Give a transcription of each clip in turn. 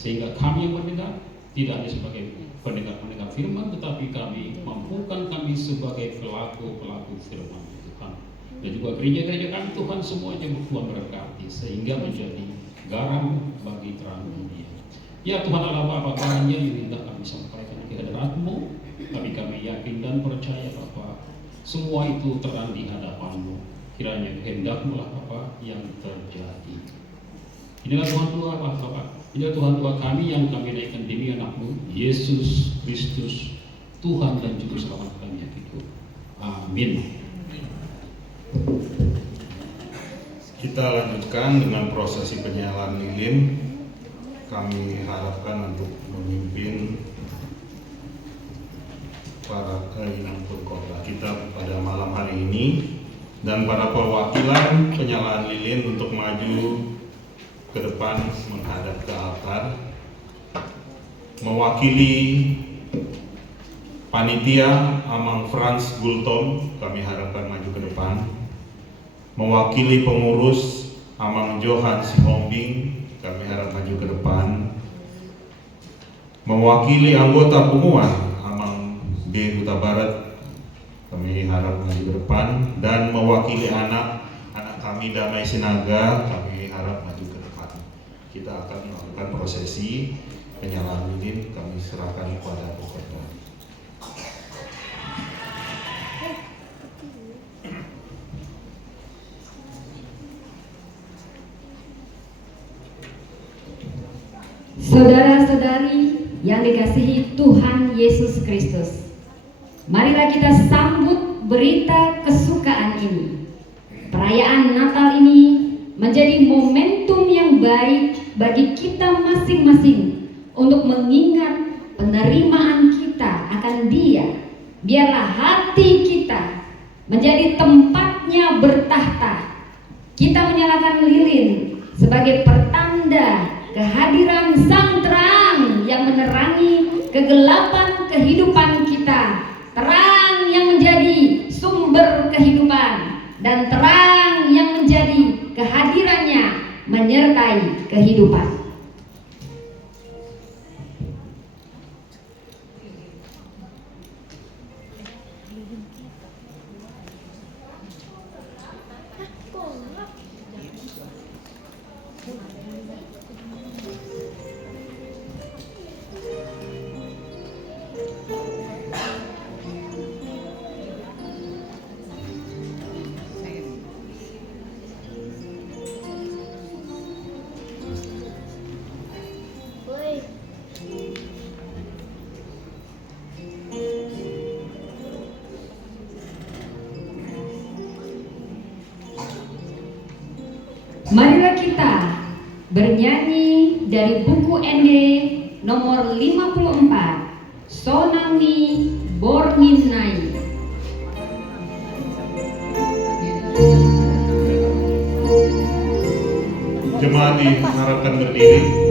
Sehingga kami yang mendengar tidak hanya sebagai pendengar firman, tetapi kami mampukan kami sebagai pelaku firman Tuhan. Dan juga gereja-gereja kami Tuhan semuanya Tuhan berkati sehingga menjadi garam bagi terang dunia. Ya Tuhan Allah Bapa, kiranya yang hendak kami sampaikan di hadirat-Mu, tapi kami yakin dan percaya Bapa, semua itu terang di hadapan-Mu. Kiranya kehendak-Mu lah Bapa yang terjadi. Inilah Tuhan Tuhan Bapa, inilah Tuhan Tuhan kami yang kami naikkan demi anak-Mu, Yesus Kristus, Tuhan dan Juru Selamat kami yang hidup. Amin. Kita lanjutkan dengan prosesi penyalaan lilin. Kami harapkan untuk memimpin para inang purkota kita pada malam hari ini, dan para perwakilan penyalaan lilin untuk maju ke depan menghadap ke altar. Mewakili panitia Amang Frans Gultom, kami harapkan maju ke depan. Mewakili pengurus Amang Johan Sihombing, kami harap maju ke depan. Mewakili anggota penguat Amang B Huta Barat, kami harap maju ke depan. Dan mewakili anak kami Damai Sinaga, kami harap maju ke depan. Kita akan melakukan prosesi penyalaan lilin, kami serahkan kepada peserta. Saudara-saudari yang dikasihi Tuhan Yesus Kristus, marilah kita sambut berita kesukaan ini. Perayaan Natal ini menjadi momentum yang baik bagi kita masing-masing untuk mengingat penerimaan kita akan Dia. Biarlah hati kita menjadi tempatnya bertahta. Kita menyalakan lilin sebagai pertanda kehadiran Sang Terang yang menerangi kegelapan kehidupan kita, terang yang menjadi sumber kehidupan, dan terang yang menjadi kehadirannya menyertai kehidupan. Marilah kita bernyanyi dari buku ND nomor 54, Sonami Borninai. Jemaat diharapkan berdiri.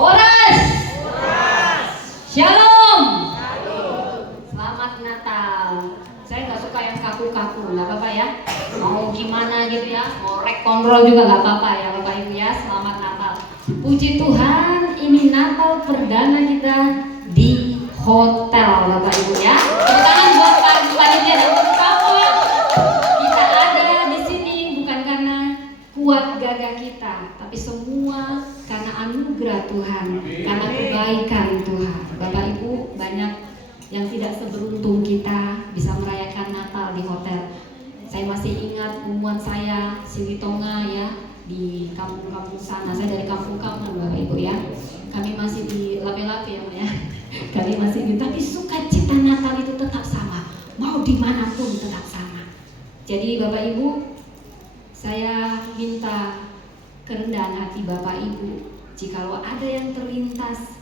Horas. Shalom. Selamat Natal. Saya nggak suka yang kaku-kaku, nggak apa-apa ya. Mau gimana gitu ya, mau rek kontrol juga nggak apa-apa ya Bapak Ibu ya. Selamat Natal. Puji Tuhan, ini Natal perdana kita di hotel Bapak Ibu ya. Tepuk tangan buat panitia dan untuk kamu. Kita ada di sini bukan karena kuat gagah kita, tapi semua karena anugerah Tuhan, karena kebaikan Tuhan. Bapak Ibu, banyak yang tidak seberuntung kita bisa merayakan Natal di hotel. Saya masih ingat umuan saya Silitonga ya, di kampung-kampung sana. Saya dari kampung-kampung Bapak Ibu ya. Kami masih di lape-lape ya. Kami masih di, tapi sukacita Natal itu tetap sama. Mau dimanapun tetap sama. Jadi Bapak Ibu, saya minta kerendahan hati Bapak Ibu. Jikalau ada yang terlintas,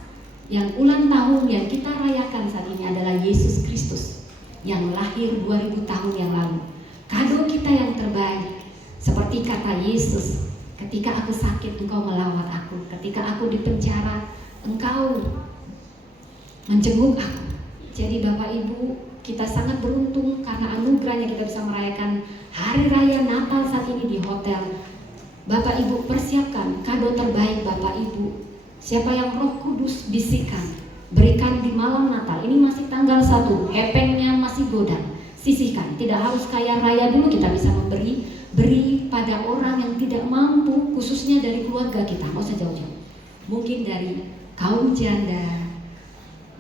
yang ulang tahun yang kita rayakan saat ini adalah Yesus Kristus yang lahir 2000 tahun yang lalu. Kado kita yang terbaik. Seperti kata Yesus, ketika aku sakit engkau melawat aku, ketika aku di penjara engkau menjenguk aku. Jadi Bapak Ibu, kita sangat beruntung karena anugerahnya kita bisa merayakan hari raya Natal saat ini di hotel. Bapak Ibu, persiapkan kado terbaik Bapak Ibu. Siapa yang Roh Kudus bisikan, berikan di malam Natal. Ini masih tanggal 1, hepengnya masih godang. Sisihkan, tidak harus kaya raya dulu kita bisa memberi. Beri pada orang yang tidak mampu, khususnya dari keluarga kita, nggak usah jauh-jauh. Mungkin dari kaum janda,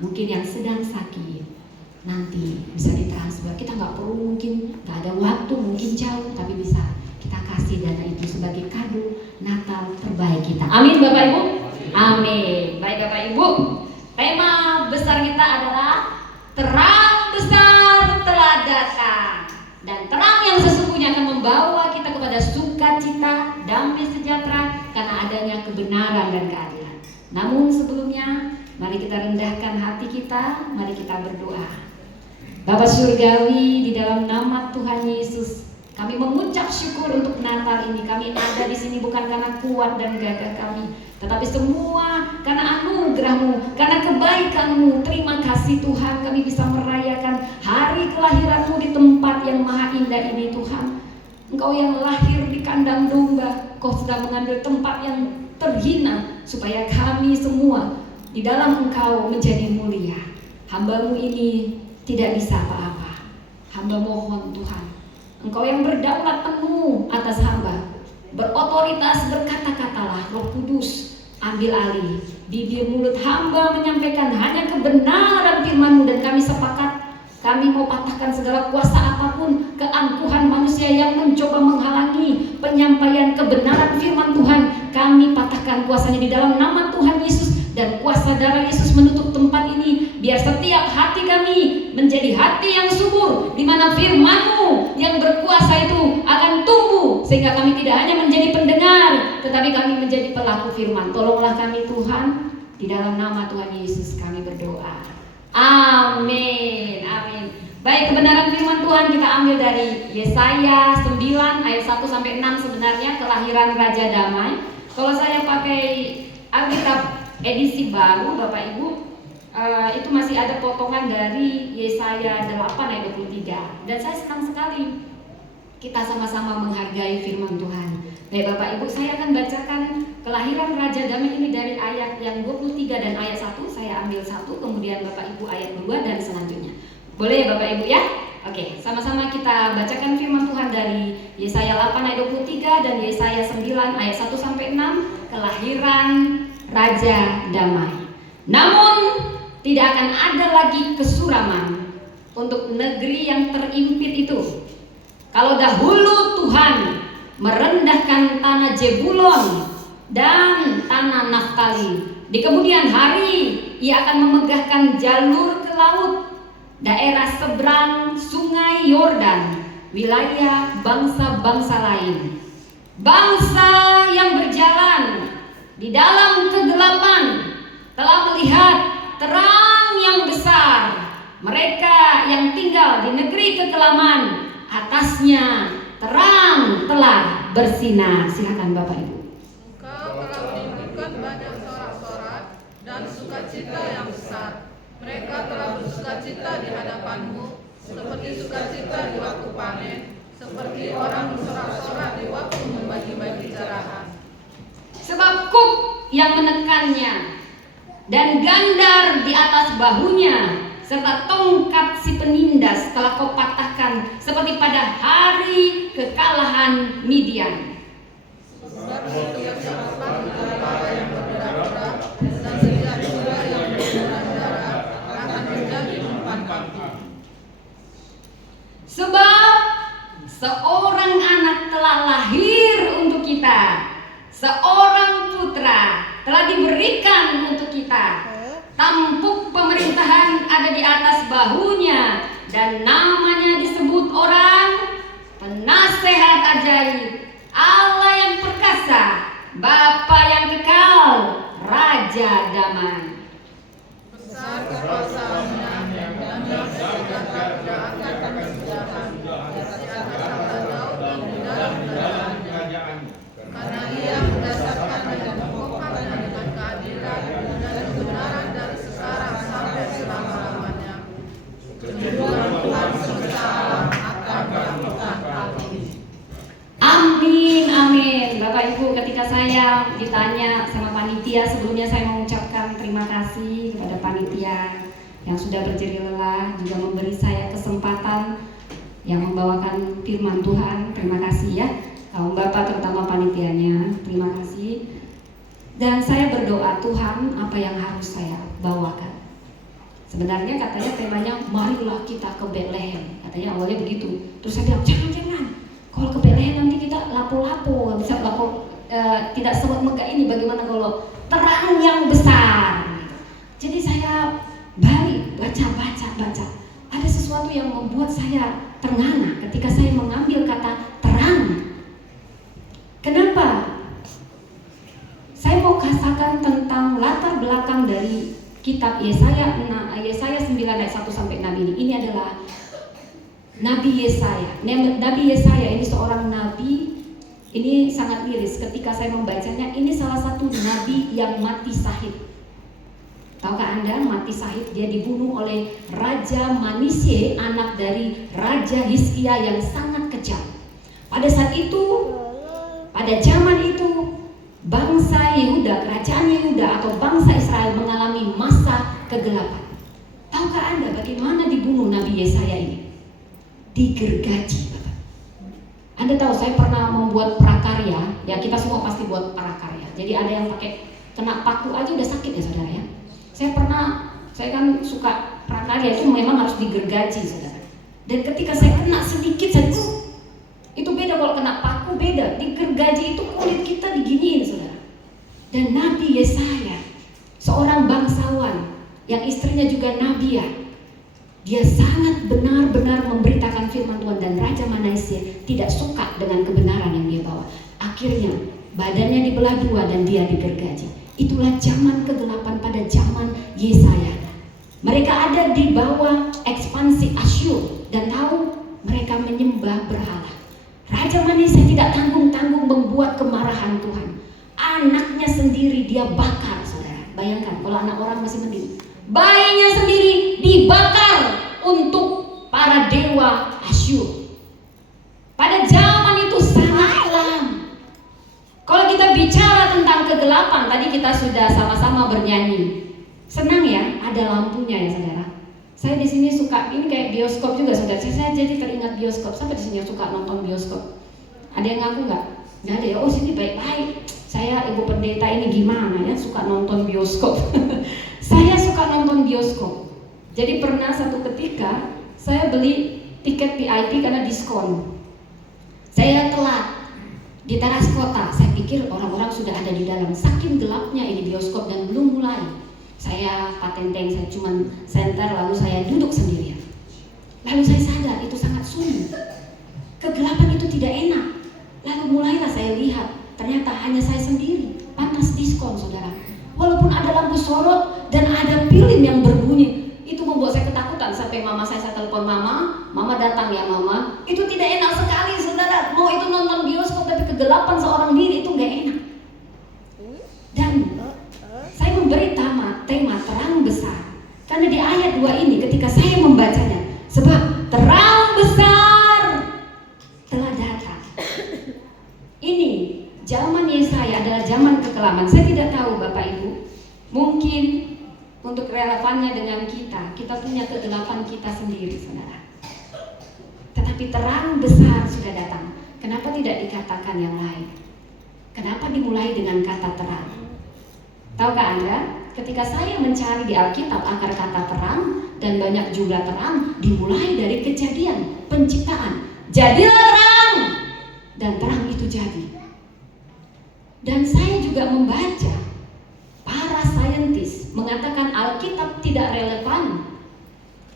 mungkin yang sedang sakit, nanti bisa ditransfer. Kita nggak perlu, mungkin nggak ada waktu, mungkin jauh, tapi bisa kita kasih dana itu sebagai kado Natal terbaik kita. Amin Bapak Ibu. Amin. Baik Bapak Ibu, tema besar kita adalah terang besar telah datang. Dan terang yang sesungguhnya akan membawa kita kepada sukacita, damai sejahtera karena adanya kebenaran dan keadilan. Namun sebelumnya, mari kita rendahkan hati kita, mari kita berdoa. Bapa Surgawi, di dalam nama Tuhan Yesus, kami mengucap syukur untuk Natal ini. Kami ada di sini bukan karena kuat dan gagah kami, tetapi semua karena anugerah-Mu, karena kebaikan-Mu. Terima kasih Tuhan, kami bisa merayakan hari kelahiran-Mu di tempat yang maha indah ini Tuhan. Engkau yang lahir di kandang domba, Kau sudah mengambil tempat yang terhina supaya kami semua di dalam Engkau menjadi mulia. Hamba-Mu ini tidak bisa apa-apa. Hamba mohon Tuhan, Engkau yang berdaulat penuh atas hamba, berotoritas, berkata-katalah. Roh Kudus, ambil alih bibir mulut hamba menyampaikan hanya kebenaran firman-Mu, dan kami sepakat, kami mau patahkan segala kuasa apapun, keangkuhan manusia yang mencoba menghalangi penyampaian kebenaran firman Tuhan. Kami patahkan kuasanya di dalam nama Tuhan Yesus, dan kuasa darah Yesus menutup tempat ini. Biar setiap hati kami menjadi hati yang subur, di mana firman-Mu yang berkuasa itu akan tumbuh, sehingga kami tidak hanya menjadi pendengar, tetapi kami menjadi pelaku firman. Tolonglah kami Tuhan, di dalam nama Tuhan Yesus kami berdoa. Amin. Amin. Baik, kebenaran firman Tuhan kita ambil dari Yesaya 9 ayat 1-6 sebenarnya, kelahiran Raja Damai. Kalau saya pakai Alkitab edisi baru Bapak Ibu, itu masih ada potongan dari Yesaya 8 ayat 23. Dan saya senang sekali kita sama-sama menghargai firman Tuhan. Baik Bapak Ibu, saya akan bacakan kelahiran Raja Damai ini dari ayat yang 23 dan ayat 1. Saya ambil 1, kemudian Bapak Ibu ayat 2 dan selanjutnya. Boleh ya Bapak Ibu ya? Oke, sama-sama kita bacakan firman Tuhan dari Yesaya 8 ayat 23 dan Yesaya 9 ayat 1-6, kelahiran Raja Damai. Namun tidak akan ada lagi kesuraman untuk negeri yang terimpit itu. Kalau dahulu Tuhan merendahkan tanah Jebulon dan tanah Naftali, di kemudian hari Ia akan memegahkan jalur ke laut, daerah seberang sungai Yordan, wilayah bangsa-bangsa lain. Bangsa yang berjalan di dalam kegelapan telah melihat terang yang besar. Mereka yang tinggal di negeri kekelaman, atasnya terang telah bersinar. Silakan Bapak Ibu. Engkau telah menimbulkan banyak sorak-sorak yang menekannya, dan gandar di atas bahunya, serta tongkat si penindas telah kau patahkan seperti pada hari kekalahan Midian. Sebab seorang anak telah lahir untuk kita, seorang putra telah diberikan untuk kita. Tampuk pemerintahan ada di atas bahunya, dan namanya disebut orang Penasehat Ajaib, Allah yang perkasa, Bapa yang kekal, Raja Damai. Besar kekuasaannya dan segala kerajaan akan kesejahteraan di atas segala laut dan di dalam kerajaannya. Karena ia mendasarkan dan mengokohkan dengan keadilan dan kebenaran dari sekarang sampai selama-lamanya. Tujuan Tuhan semesta alam akan melakukan hal ini. Amin, amin. Bapak Ibu, ketika saya ditanya sama panitia, sebelumnya saya mengucapkan terima kasih kepada panitia yang sudah berjeri lelah, juga memberi saya kesempatan yang membawakan firman Tuhan. Terima kasih ya, kaum Bapak terutama panitianya. Terima kasih. Dan saya berdoa, Tuhan, apa yang harus saya bawakan? Sebenarnya katanya temanya marilah kita ke Betlehem. Katanya awalnya begitu. Terus saya bilang jangan. Kalau ke Betlehem nanti kita lapo-lapo, bisa lapo, tidak semegah ini. Bagaimana kalau terang yang besar? Jadi saya balik baca. Ada sesuatu yang membuat saya ternganga ketika saya mengambil kata terang. Kenapa? Saya mau katakan tentang latar belakang dari kitab Yesaya 9 ayat 1 sampai 6 ini. Ini adalah Nabi Yesaya. Nabi Yesaya ini seorang nabi. Ini sangat miris ketika saya membacanya. Ini salah satu nabi yang mati syahid. Tahukah Anda mati syahid? Dia dibunuh oleh Raja Manasye, anak dari Raja Hizkia yang sangat kejam. Pada saat itu, pada zaman itu, bangsa Yehuda, kerajaan Yehuda atau bangsa Israel mengalami masa kegelapan. Tahukah Anda bagaimana dibunuh Nabi Yesaya ini? Digergaji, Bapak. Anda tahu saya pernah membuat prakarya, ya kita semua pasti buat prakarya. Jadi ada yang pakai kena paku aja udah sakit ya saudara ya. Saya kan suka prakarya itu memang harus digergaji saudara. Dan ketika saya kena sedikit saja, itu beda kalau kena paku beda. Digergaji itu kulit kita diginiin saudara. Dan Nabi Yesaya, seorang bangsawan yang istrinya juga nabiah. Dia sangat benar-benar memberitakan firman Tuhan, dan Raja Manasye tidak suka dengan kebenaran yang dia bawa. Akhirnya badannya dibelah dua dan dia digergaji. Itulah zaman kegelapan pada zaman Yesaya. Mereka ada di bawah ekspansi Asyur dan tahu mereka menyembah berhala. Raja Manasye tidak tanggung-tanggung membuat kemarahan Tuhan. Anaknya sendiri dia bakar, saudara. Bayangkan kalau anak orang masih mending. Bayinya sendiri dibakar untuk para dewa Asyur. Pada zaman itu sangat kelam. Kalau kita bicara tentang kegelapan, tadi kita sudah sama-sama bernyanyi. Senang ya, ada lampunya ya saudara. Saya di sini suka, ini kayak bioskop juga saudara. Saya jadi teringat bioskop. Sampai di sini yang suka nonton bioskop. Ada yang ngaku nggak? Nggak ada ya. Oh sini baik-baik. Saya ibu pendeta ini gimana ya, suka nonton bioskop. Saya suka nonton bioskop. Jadi pernah satu ketika saya beli tiket VIP karena diskon. Saya telat di teras kota. Saya pikir orang-orang sudah ada di dalam. Saking gelapnya ini bioskop dan belum mulai. Saya patenteng, saya cuman senter, lalu saya duduk sendirian. Lalu saya sadar itu sangat sunyi. Kegelapan itu tidak enak. Lalu mulailah saya lihat, ternyata hanya saya sendiri. Panas diskon saudara. Walaupun ada lampu sorot dan ada film yang berbunyi, itu membuat saya ketakutan. Sampai mama saya telepon mama datang ya mama. Itu tidak enak sekali saudara. Mau itu nonton bioskop tapi kegelapan seorang diri itu nggak enak. Dan saya memberi tema terang besar. Karena di ayat 2 ini ketika saya membacanya, sebab terang besar telah datang. Ini zaman Yesaya adalah zaman kekelaman. Saya tidak tahu Bapak Mungkin untuk relevannya dengan kita punya kegelapan kita sendiri, saudara. Tetapi terang besar sudah datang. Kenapa tidak dikatakan yang lain? Kenapa dimulai dengan kata terang? Tahukah Anda, ketika saya mencari di Alkitab akar kata terang dan banyak jumlah terang, dimulai dari Kejadian, penciptaan. Jadilah terang, dan terang itu jadi. Dan saya juga membaca para saintis mengatakan Alkitab tidak relevan.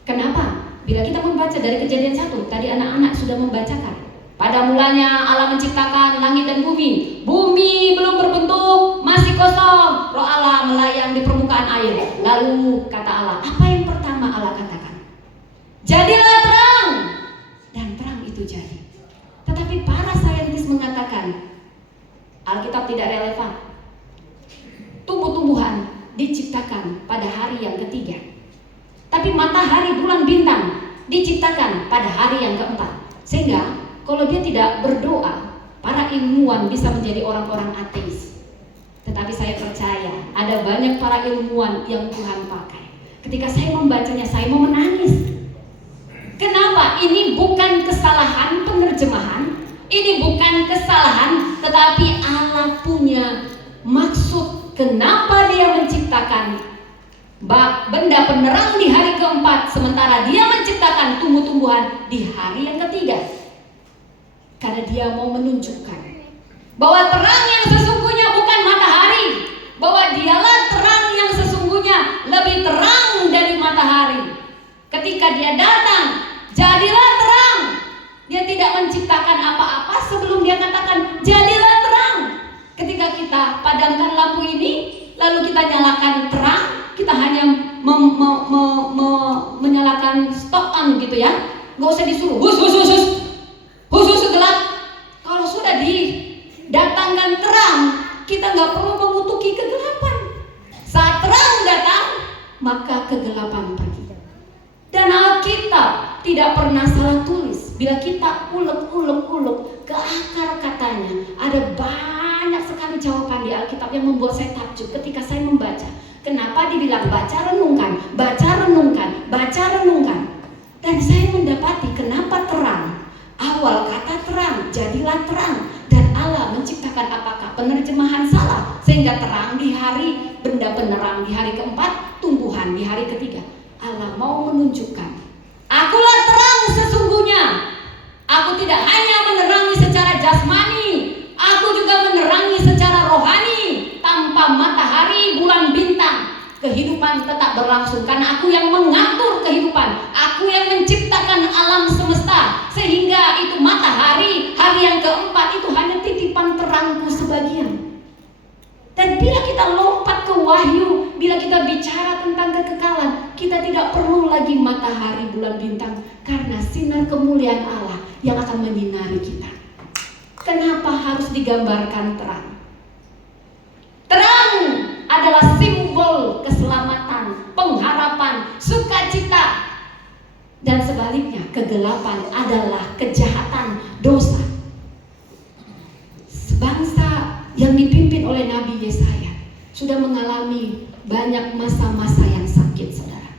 Kenapa? Bila kita membaca dari Kejadian 1, tadi anak-anak sudah membacakan. Pada mulanya Allah menciptakan langit dan bumi. Bumi belum berbentuk, masih kosong. Roh Allah melayang di permukaan air. Lalu kata Allah, apa yang pertama Allah katakan? Jadilah terang, dan terang itu jadi. Tetapi para saintis mengatakan Alkitab tidak relevan. Tumbuh-tumbuhan diciptakan pada hari yang ketiga. Tapi matahari, bulan, bintang diciptakan pada hari yang keempat. Sehingga kalau dia tidak berdoa, para ilmuwan bisa menjadi orang-orang ateis. Tetapi saya percaya ada banyak para ilmuwan yang Tuhan pakai. Ketika saya membacanya, saya mau menangis. Kenapa? Ini bukan kesalahan penerjemahan, ini bukan kesalahan, tetapi Allah punya maksud. Kenapa Dia menciptakan benda penerang di hari keempat, sementara Dia menciptakan tumbuh-tumbuhan di hari yang ketiga? Karena Dia mau menunjukkan bahwa terang yang sesungguhnya bukan matahari, bahwa Dialah terang yang sesungguhnya lebih terang dari matahari. Ketika Dia datang, jadilah terang. Dia tidak menciptakan apa-apa sebelum Dia katakan jadilah terang. Ketika kita padamkan lampu ini, lalu kita nyalakan terang, kita hanya menyalakan stop on gitu ya, nggak usah disuruh khusus gelap. Kalau sudah didatangkan terang, kita nggak perlu mengutuki kegelapan. Saat terang datang, maka kegelapan pergi. Dan Alkitab tidak pernah salah tulis. Bila kita ulek ke akar katanya, ada banyak sekali jawaban di Alkitab yang membuat saya takjub ketika saya membaca. Kenapa dibilang baca renungkan, baca renungkan, baca renungkan. Dan saya mendapati kenapa terang. Awal kata terang, jadilah terang. Dan Allah menciptakan apakah penerjemahan salah, sehingga terang di hari, benda penerang di hari keempat, tumbuhan di hari ketiga. Allah mau menunjukkan, akulah terang sesungguhnya. Aku tidak hanya menerangi secara jasmani, aku juga menerangi secara rohani. Tanpa matahari, bulan, bintang, kehidupan tetap berlangsung. Karena aku yang mengatur kehidupan, aku yang menciptakan alam semesta. Sehingga itu matahari, hari yang keempat itu hanya titipan terangku sebagian. Dan bila kita lompat ke Wahyu, bila kita bicara tentang kekekalan, kita tidak perlu lagi matahari, bulan, bintang, karena sinar kemuliaan Allah yang akan menyinari kita. Kenapa harus digambarkan terang? Terang adalah simbol keselamatan, pengharapan, sukacita. Dan sebaliknya, kegelapan adalah kejahatan, dosa. Bangsa yang dipimpin oleh Nabi Yesaya sudah mengalami banyak masa-masa yang sakit, saudara.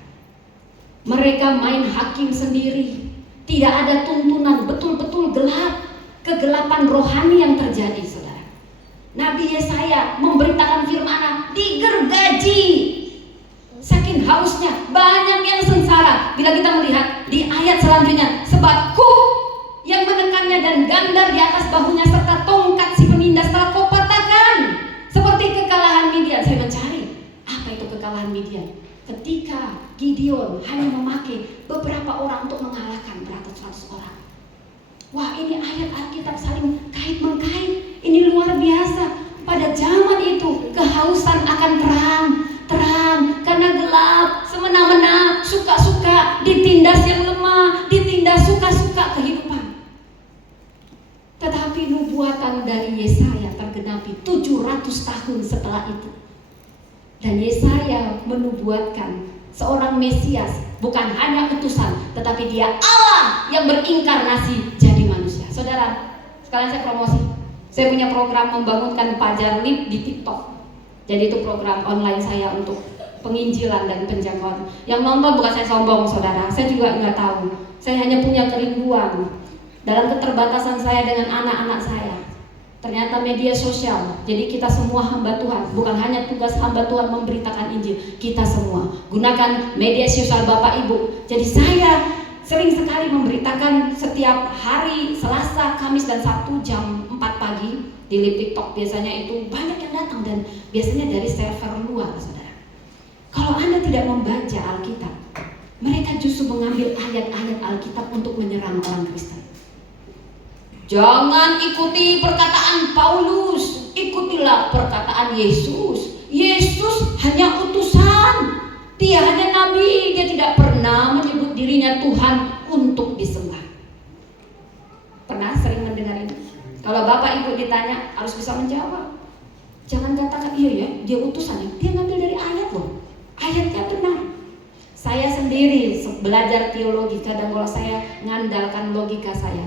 Mereka main hakim sendiri, tidak ada tuntunan, betul-betul gelap, kegelapan rohani yang terjadi, saudara. Nabi Yesaya memberitakan firman, digergaji. Saking hausnya, banyak yang sengsara. Bila kita melihat di ayat selanjutnya, sebab kuk yang menekannya dan gandar di atas bahunya serta tongkat si penindas telah kau patahkan. Seperti kekalahan Midian. Saya mencari apa itu kekalahan Midian. Ketika Gideon hanya memakai beberapa orang untuk mengalahkan beratus-ratus orang. Wah, ini ayat Alkitab saling kait-mengkait. Ini luar biasa. Pada zaman itu kehausan akan terang, karena gelap, semena-mena, suka-suka, ditindas yang lemah, ditindas suka-suka kehidupan. Tetapi nubuatan dari Yesaya tergenapi 700 tahun setelah itu. Dan Yesaya menubuatkan seorang Mesias, bukan hanya utusan, tetapi dia Allah yang berinkarnasi jadi manusia. Saudara, sekalian saya promosi. Saya punya program membangunkan Pajar Lip di TikTok. Jadi itu program online saya untuk penginjilan dan penjangkauan. Yang nonton bukan saya sombong saudara, saya juga nggak tahu. Saya hanya punya kerinduan dalam keterbatasan saya dengan anak-anak saya. Ternyata media sosial, jadi kita semua hamba Tuhan. Bukan hanya tugas hamba Tuhan memberitakan Injil, kita semua gunakan media sosial Bapak Ibu. Jadi saya sering sekali memberitakan setiap hari Selasa, Kamis, dan Sabtu jam 4 pagi di live TikTok. Biasanya itu banyak yang datang dan biasanya dari server luar, saudara. Kalau Anda tidak membaca Alkitab, mereka justru mengambil ayat-ayat Alkitab untuk menyerang orang Kristen. Jangan ikuti perkataan Paulus, ikutilah perkataan Yesus. Yesus hanya utusan, dia hanya nabi, dia tidak pernah menyebut dirinya Tuhan untuk disembah. Pernah sering mendengar ini? Kalau Bapak Ibu ditanya harus bisa menjawab. Jangan katakan iya ya, dia utusan ya. Dia ngambil dari ayat loh. Ayatnya benar. Saya sendiri belajar teologi, kadang kalau saya ngandalkan logika saya,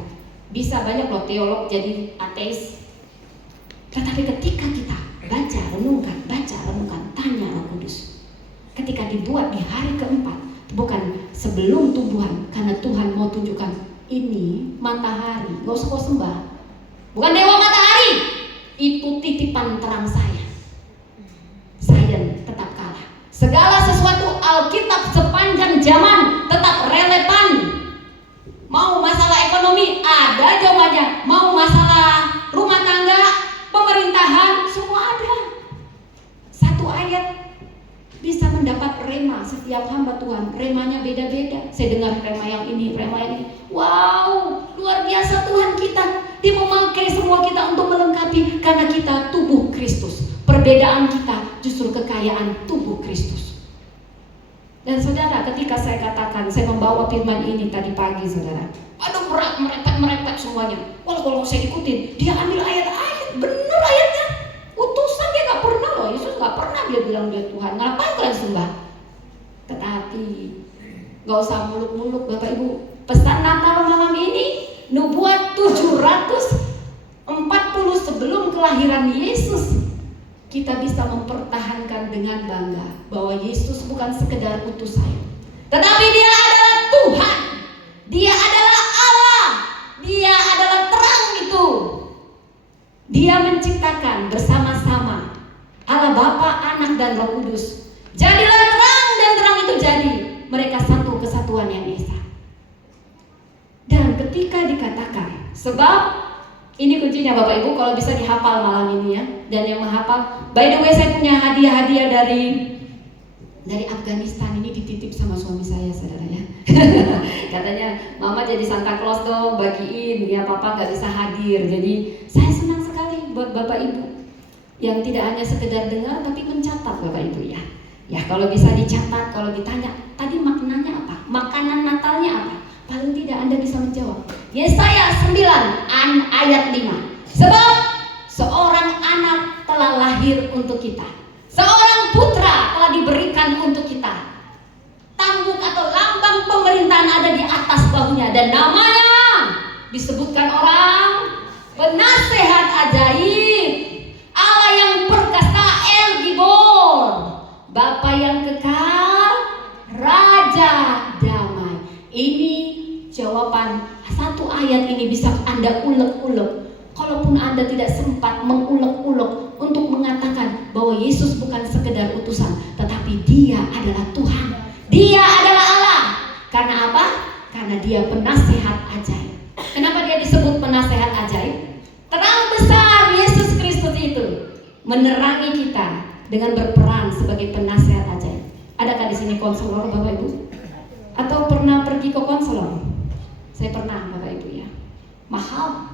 bisa banyak loh teolog jadi ateis. Tetapi ketika kita baca, renungkan, tanya Roh Kudus. Ketika dibuat di hari keempat, bukan sebelum tumbuhan, karena Tuhan mau tunjukkan ini matahari, gak usah kau sembah. Bukan dewa matahari, itu titipan terang saya. Sains tetap kalah. Segala sesuatu Alkitab sepanjang zaman tetap relevan. Mau masalah ekonomi ada jawabannya, mau masalah rumah tangga, pemerintahan, semua ada. Satu ayat bisa mendapat rema. Setiap hamba Tuhan remanya beda-beda. Saya dengar rema yang ini, rema yang ini. Wow, luar biasa Tuhan kita. Dia memakai semua kita untuk melengkapi, karena kita tubuh Kristus. Perbedaan kita justru kekayaan tubuh Kristus. Dan saudara, ketika saya katakan, saya membawa firman ini tadi pagi, saudara, aduh merepet semuanya. Kalau saya ikutin, dia ambil ayat-ayat, bener ayatnya. Utusan dia gak pernah loh, Yesus gak pernah dia bilang dia Tuhan. Ngapain kalian sembah? Tetapi gak usah muluk-muluk Bapak Ibu. Pesan Natal malam ini, nubuat 740 sebelum kelahiran Yesus, kita bisa mempertahankan dengan bangga bahwa Yesus bukan sekedar utusan, tetapi dia adalah Tuhan, dia adalah Allah, dia adalah terang itu. Dia menciptakan bersama-sama Allah Bapa, Anak, dan Roh Kudus. Jadilah terang, dan terang itu jadi. Mereka satu kesatuan yang esa. Dan ketika dikatakan, sebab ini kuncinya Bapak Ibu, kalau bisa dihafal malam ini ya. Dan yang menghafal, by the way saya punya hadiah-hadiah dari Afghanistan, ini dititip sama suami saya, saudara ya. Katanya, Mama jadi Santa Claus dong, bagiin, ya Papa gak bisa hadir. Jadi saya senang sekali buat Bapak Ibu yang tidak hanya sekedar dengar tapi mencatat Bapak Ibu ya. Ya kalau bisa dicatat, kalau ditanya, tadi maknanya apa? Makanan Natalnya apa? Paling tidak Anda bisa menjawab. Yesaya 9 ayat 5. Sebab seorang anak telah lahir untuk kita, seorang putra telah diberikan untuk kita. Tambuk atau lambang pemerintahan ada di atas bahunya, dan namanya disebutkan orang Penasehat Ajaib, Allah yang perkasa, El Gibor, Bapa yang kekal, Raja Damai. Ini jawaban satu ayat ini bisa Anda ulek-ulek. Kalaupun Anda tidak sempat mengulek-ulek untuk mengatakan bahwa Yesus bukan sekedar utusan, tetapi dia adalah Tuhan, dia adalah Allah. Karena apa? Karena dia penasehat ajaib. Kenapa dia disebut penasehat ajaib? Terang besar Yesus Kristus itu menerangi kita dengan berperan sebagai penasehat ajaib. Adakah di sini konselor Bapak Ibu? Atau pernah pergi ke konselor? Saya pernah Bapak Ibu ya. Mahal.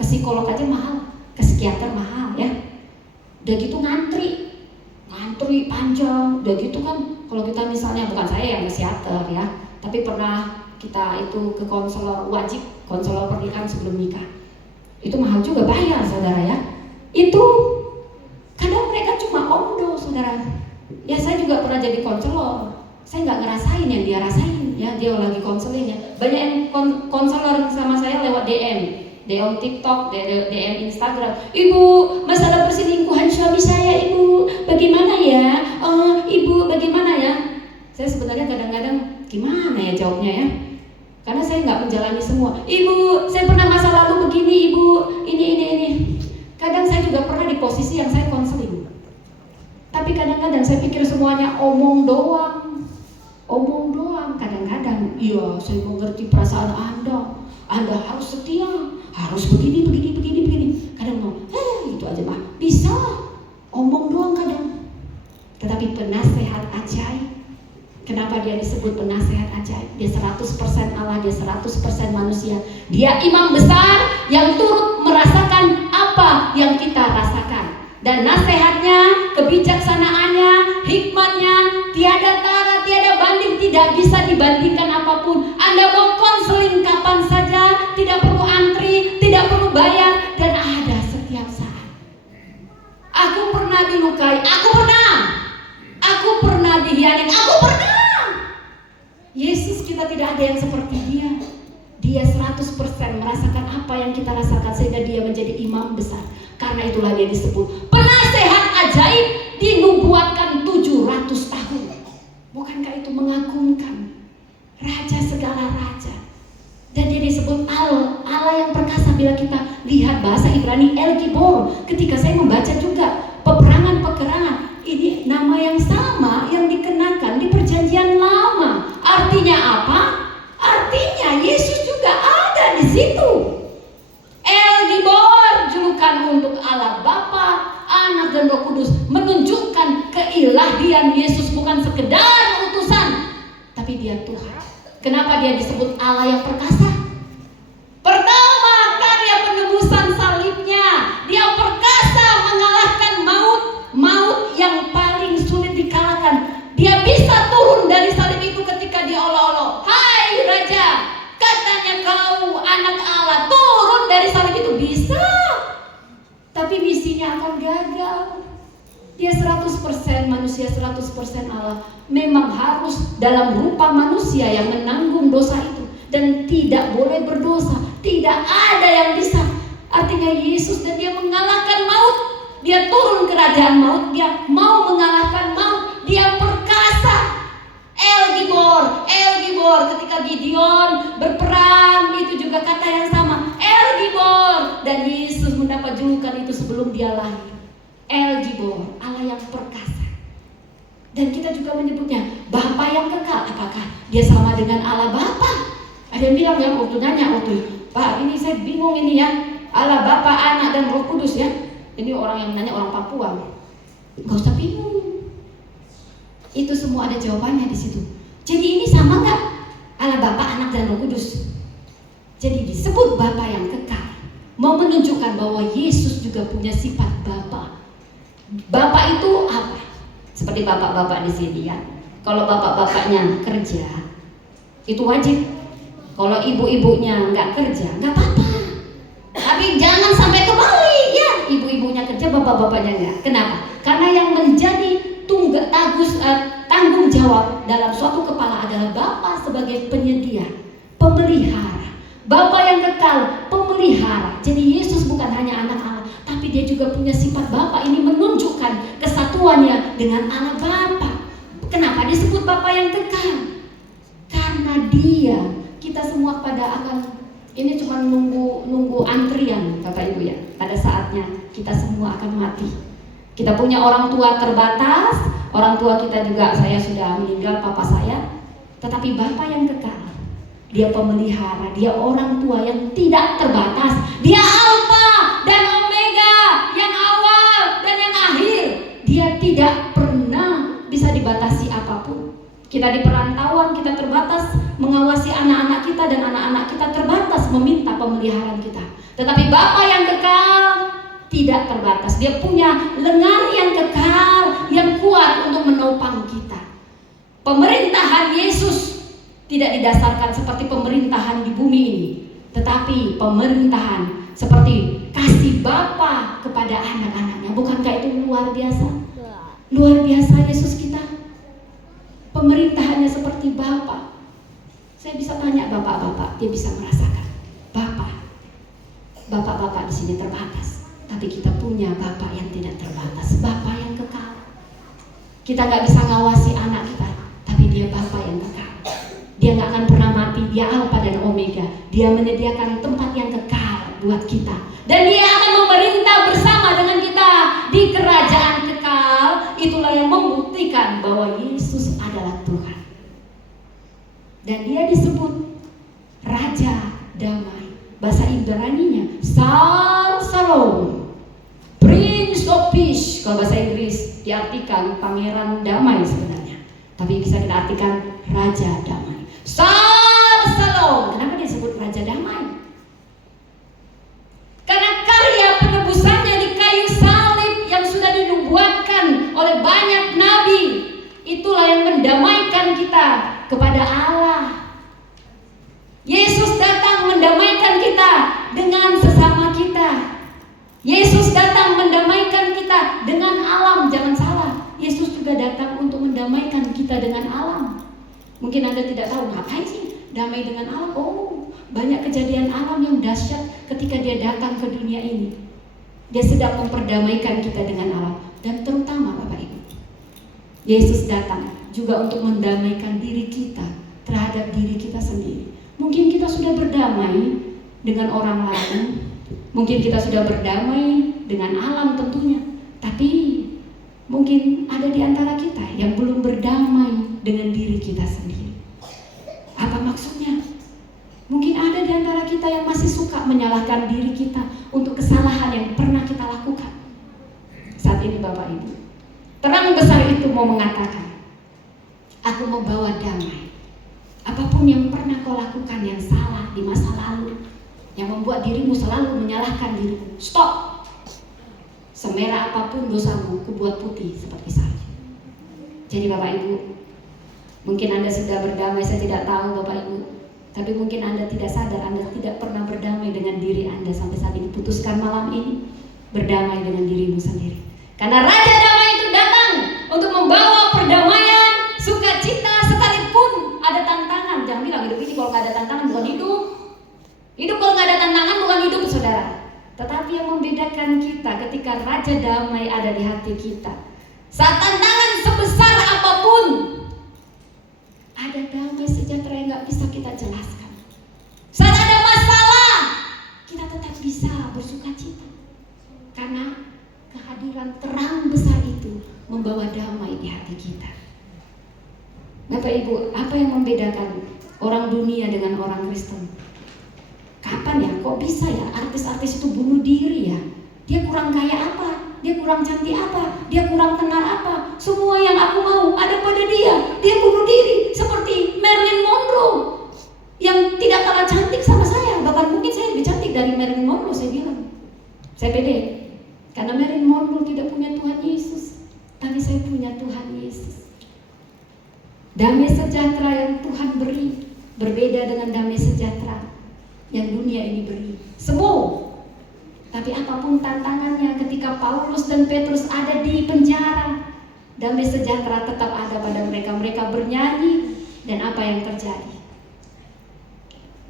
Ke psikolog aja mahal, ke psikiater mahal ya. Udah gitu ngantri panjang. Udah gitu kan, kalau kita misalnya, bukan saya yang ke psikiater ya, tapi pernah kita itu ke konselor wajib, konselor pernikahan sebelum nikah. Itu mahal juga, bayar saudara ya. Itu kadang mereka cuma omdo saudara. Ya saya juga pernah jadi konselor, saya nggak ngerasain yang dia rasain ya. Dia lagi konseling ya. Banyak yang konselor sama saya lewat DM TikTok, DM Instagram. Ibu, masalah perselingkuhan suami saya, Ibu, bagaimana ya? Ibu, bagaimana saya sebenarnya kadang-kadang gimana ya jawabnya ya, karena saya nggak menjalani semua. Ibu, saya pernah masa lalu begini, ibu, ini. Kadang saya juga pernah di posisi yang saya konseling. Tapi kadang-kadang saya pikir semuanya omong doang. Kadang-kadang, iya saya mengerti perasaan Anda harus setia, harus begini. Kadang itu aja mah, bisa, omong doang kadang. Tetapi penasehat ajaib, kenapa dia disebut penasehat ajaib? Dia 100% Allah, dia 100% manusia. Dia imam besar yang turut merasakan apa yang kita rasakan. Dan nasihatnya, kebijaksanaannya, hikmatnya, tiada tara, tiada banding, tidak bisa dibandingkan apapun. Anda mau konseling kapan saja, tidak perlu antri, tidak perlu bayar, dan ada setiap saat. Aku pernah dilukai, aku pernah dihianati, aku pernah. Yesus kita tidak ada yang seperti dia. Dia 100% merasakan apa yang kita rasakan sehingga dia menjadi imam besar. Karena itulah dia disebut penasehat ajaib, dinubuatkan 700 tahun. Bukankah itu mengagumkan? Raja segala raja. Dan dia disebut Allah yang perkasa. Bila kita lihat bahasa Ibrani El Gibor, ketika saya membaca juga peperangan, ini nama yang sama yang dikenakan di perjanjian lama. Artinya apa? Artinya Yesus juga ada di situ. El Gibor, julukan untuk Allah Bapa, Anak dan Roh Kudus, menunjukkan keilahian Yesus, bukan sekedar utusan, tapi dia Tuhan. Kenapa dia disebut Allah yang perkasa? Pertama, karya penebusan salibnya. Dia perkasa mengalahkan maut yang paling sulit dikalahkan. Dia bisa turun dari salib itu ketika diolok-olok. Hai Raja, katanya kau anak Allah, turun dari salib itu. Bisa, tapi misinya akan gagal. Dia 100% manusia, 100% Allah. Memang harus dalam rupa manusia yang menanggung dosa itu, dan tidak boleh berdosa. Tidak ada yang bisa. Artinya Yesus, dan dia mengalahkan maut. Dia turun kerajaan maut. Dia mau mengalahkan maut. Dia perkasa. El Gibor ketika Gideon berperang, itu juga kata yang sama, El Gibor. Dan Yesus mendapat julukan itu sebelum dia lahir, El Gibor, Allah yang perkasa. Dan kita juga menyebutnya Bapa yang kekal. Apakah dia sama dengan Allah Bapa? Ada yang bilang ya, waktu nanya Pak, ini saya bingung ini ya, Allah Bapa, Anak dan Roh Kudus ya. Ini orang yang nanya orang Papua. Gak usah bingung. Itu semua ada jawabannya di situ. Jadi ini sama nggak? Allah Bapa, Anak dan Roh Kudus. Jadi disebut Bapa yang kekal, mau menunjukkan bahwa Yesus juga punya sifat Bapa. Bapa itu apa? Seperti bapak-bapak di sini ya. Kalau bapak-bapaknya kerja, itu wajib. Kalau ibu-ibunya nggak kerja, nggak apa-apa. Tapi jangan sampai kebalik ya. Ibu-ibunya kerja, bapak-bapaknya nggak. Kenapa? Karena yang menjadi tanggung jawab dalam suatu kepala adalah Bapa sebagai penyedia, pemelihara. Bapa yang kekal, pemelihara. Jadi Yesus bukan hanya anak Allah, tapi dia juga punya sifat Bapa. Ini menunjukkan kesatuannya dengan Allah Bapa. Kenapa disebut Bapa yang kekal? Karena dia, kita semua pada akan, ini cuma nunggu antrian Bapak Ibu ya. Pada saatnya kita semua akan mati. Kita punya orang tua terbatas. Orang tua kita juga, saya sudah meninggal, papa saya. Tetapi Bapa yang kekal, dia pemelihara, dia orang tua yang tidak terbatas. Dia Alfa dan Omega, yang awal dan yang akhir. Dia tidak pernah bisa dibatasi apapun. Kita di perantauan, kita terbatas mengawasi anak-anak kita, dan anak-anak kita terbatas meminta pemeliharaan kita. Tetapi Bapa yang kekal tidak terbatas. Dia punya lengan yang kekal, yang kuat untuk menopang kita. Pemerintahan Yesus tidak didasarkan seperti pemerintahan di bumi ini, tetapi pemerintahan seperti kasih Bapa kepada anak-anaknya. Bukankah itu luar biasa? Luar biasa Yesus kita. Pemerintahannya seperti Bapa. Saya bisa tanya bapak-bapak, dia bisa merasakan. Bapak-bapak di sini terbatas. Tapi kita punya Bapa yang tidak terbatas, Bapa yang kekal. Kita nggak bisa ngawasi anak kita, tapi dia Bapa Dia menyediakan tempat yang kekal buat kita. Dan Dia akan memerintah bersama dengan kita di kerajaan kekal. Itulah yang membuktikan bahwa Yesus adalah Tuhan. Dan Dia disebut Raja Damai. Bahasa Ibraninya Shalom, Prince of Peace. Kalau bahasa Inggris diartikan Pangeran Damai sebenarnya, tapi bisa kita artikan Raja Damai. Shalom. Kenapa disebut Raja Damai? Karena karya penebusannya di kayu salib yang sudah dinubuatkan oleh banyak nabi, itulah yang mendamaikan kita kepada Allah. Yesus datang mendamaikan kita dengan sesama kita. Yesus datang mendamaikan kita dengan alam. Jangan salah, Yesus juga datang untuk mendamaikan kita dengan alam. Mungkin Anda tidak tahu, ngapain sih damai dengan alam? Oh, banyak kejadian alam yang dahsyat ketika Dia datang ke dunia ini. Dia sedang memperdamaikan kita dengan alam. Dan terutama Bapak Ibu, Yesus datang juga untuk mendamaikan diri kita terhadap diri kita sendiri. Mungkin kita sudah berdamai dengan orang lain, mungkin kita sudah berdamai dengan alam tentunya, tapi mungkin ada di antara kita yang belum berdamai dengan diri kita sendiri. Apa maksudnya? Mungkin ada di antara kita yang masih suka menyalahkan diri kita untuk kesalahan yang pernah kita lakukan. Saat ini Bapak Ibu, terang besar itu mau mengatakan, aku mau bawa damai. Apapun yang pernah kau lakukan yang salah di masa lalu, yang membuat dirimu selalu menyalahkan dirimu, stop. Semerah apapun dosamu, kubuat putih seperti salju. Jadi Bapak Ibu, mungkin Anda sudah berdamai, saya tidak tahu Bapak Ibu, tapi mungkin Anda tidak sadar, Anda tidak pernah berdamai dengan diri Anda sampai saat ini. Putuskan malam ini berdamai dengan dirimu sendiri. Karena Raja Damai itu datang untuk membawa perdamaian, sukacita, sekalipun ada tantangan. Jangan bilang hidup ini kalau nggak ada tantangan bukan hidup. Hidup kalau nggak ada tantangan bukan hidup, saudara. Tetapi yang membedakan kita ketika Raja Damai ada di hati kita, saat tantangan sebesar apapun, ada damai sejahtera yang nggak bisa kita jelaskan. Saat ada masalah, kita tetap bisa bersukacita karena kehadiran terang besar itu membawa damai di hati kita. Bapak Ibu, apa yang membedakan orang dunia dengan orang Kristen? Kapan ya, kok bisa ya artis-artis itu bunuh diri ya? Dia kurang kaya apa? Dia kurang cantik apa? Dia kurang tenar apa? Semua yang aku mau ada pada dia. Dia bunuh diri seperti Marilyn Monroe yang tidak kalah cantik sama saya. Bahkan mungkin saya lebih cantik dari Marilyn Monroe, saya bilang. Saya pede. Karena Marilyn Monroe tidak punya Tuhan Yesus, tapi saya punya Tuhan Yesus. Damai sejahtera yang Tuhan beri berbeda dengan damai sejahtera yang dunia ini beri. Semu. Tapi apapun tantangannya, ketika Paulus dan Petrus ada di penjara, damai sejahtera tetap ada pada mereka. Mereka bernyanyi, dan apa yang terjadi?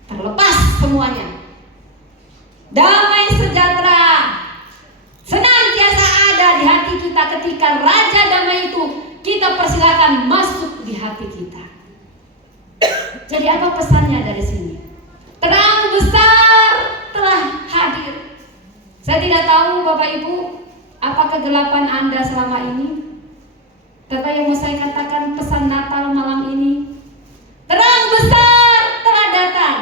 Terlepas semuanya. Damai sejahtera senantiasa ada di hati kita ketika Raja Damai itu kita persilakan masuk di hati kita. Jadi apa pesannya dari sini? Terang besar telah hadir. Saya tidak tahu Bapak Ibu, apa kegelapan Anda selama ini. Tapi yang mau saya katakan pesan Natal malam ini, terang besar telah datang.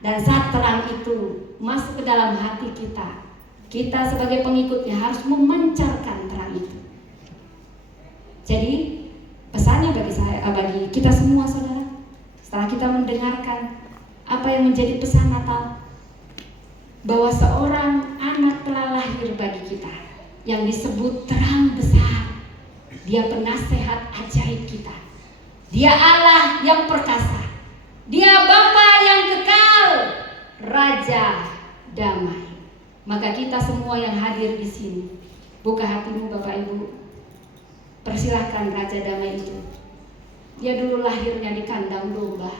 Dan saat terang itu masuk ke dalam hati kita, kita sebagai pengikutnya harus memancarkan terang itu. Jadi pesannya bagi kita semua saudara, setelah kita mendengarkan apa yang menjadi pesan Natal, bahwa seorang anak telah lahir bagi kita yang disebut terang besar. Dia penasehat ajaib kita. Dia Allah yang perkasa. Dia Bapa yang kekal, Raja Damai. Maka kita semua yang hadir di sini, buka hatimu Bapak Ibu, persilahkan Raja Damai itu. Dia dulu lahirnya di kandang domba.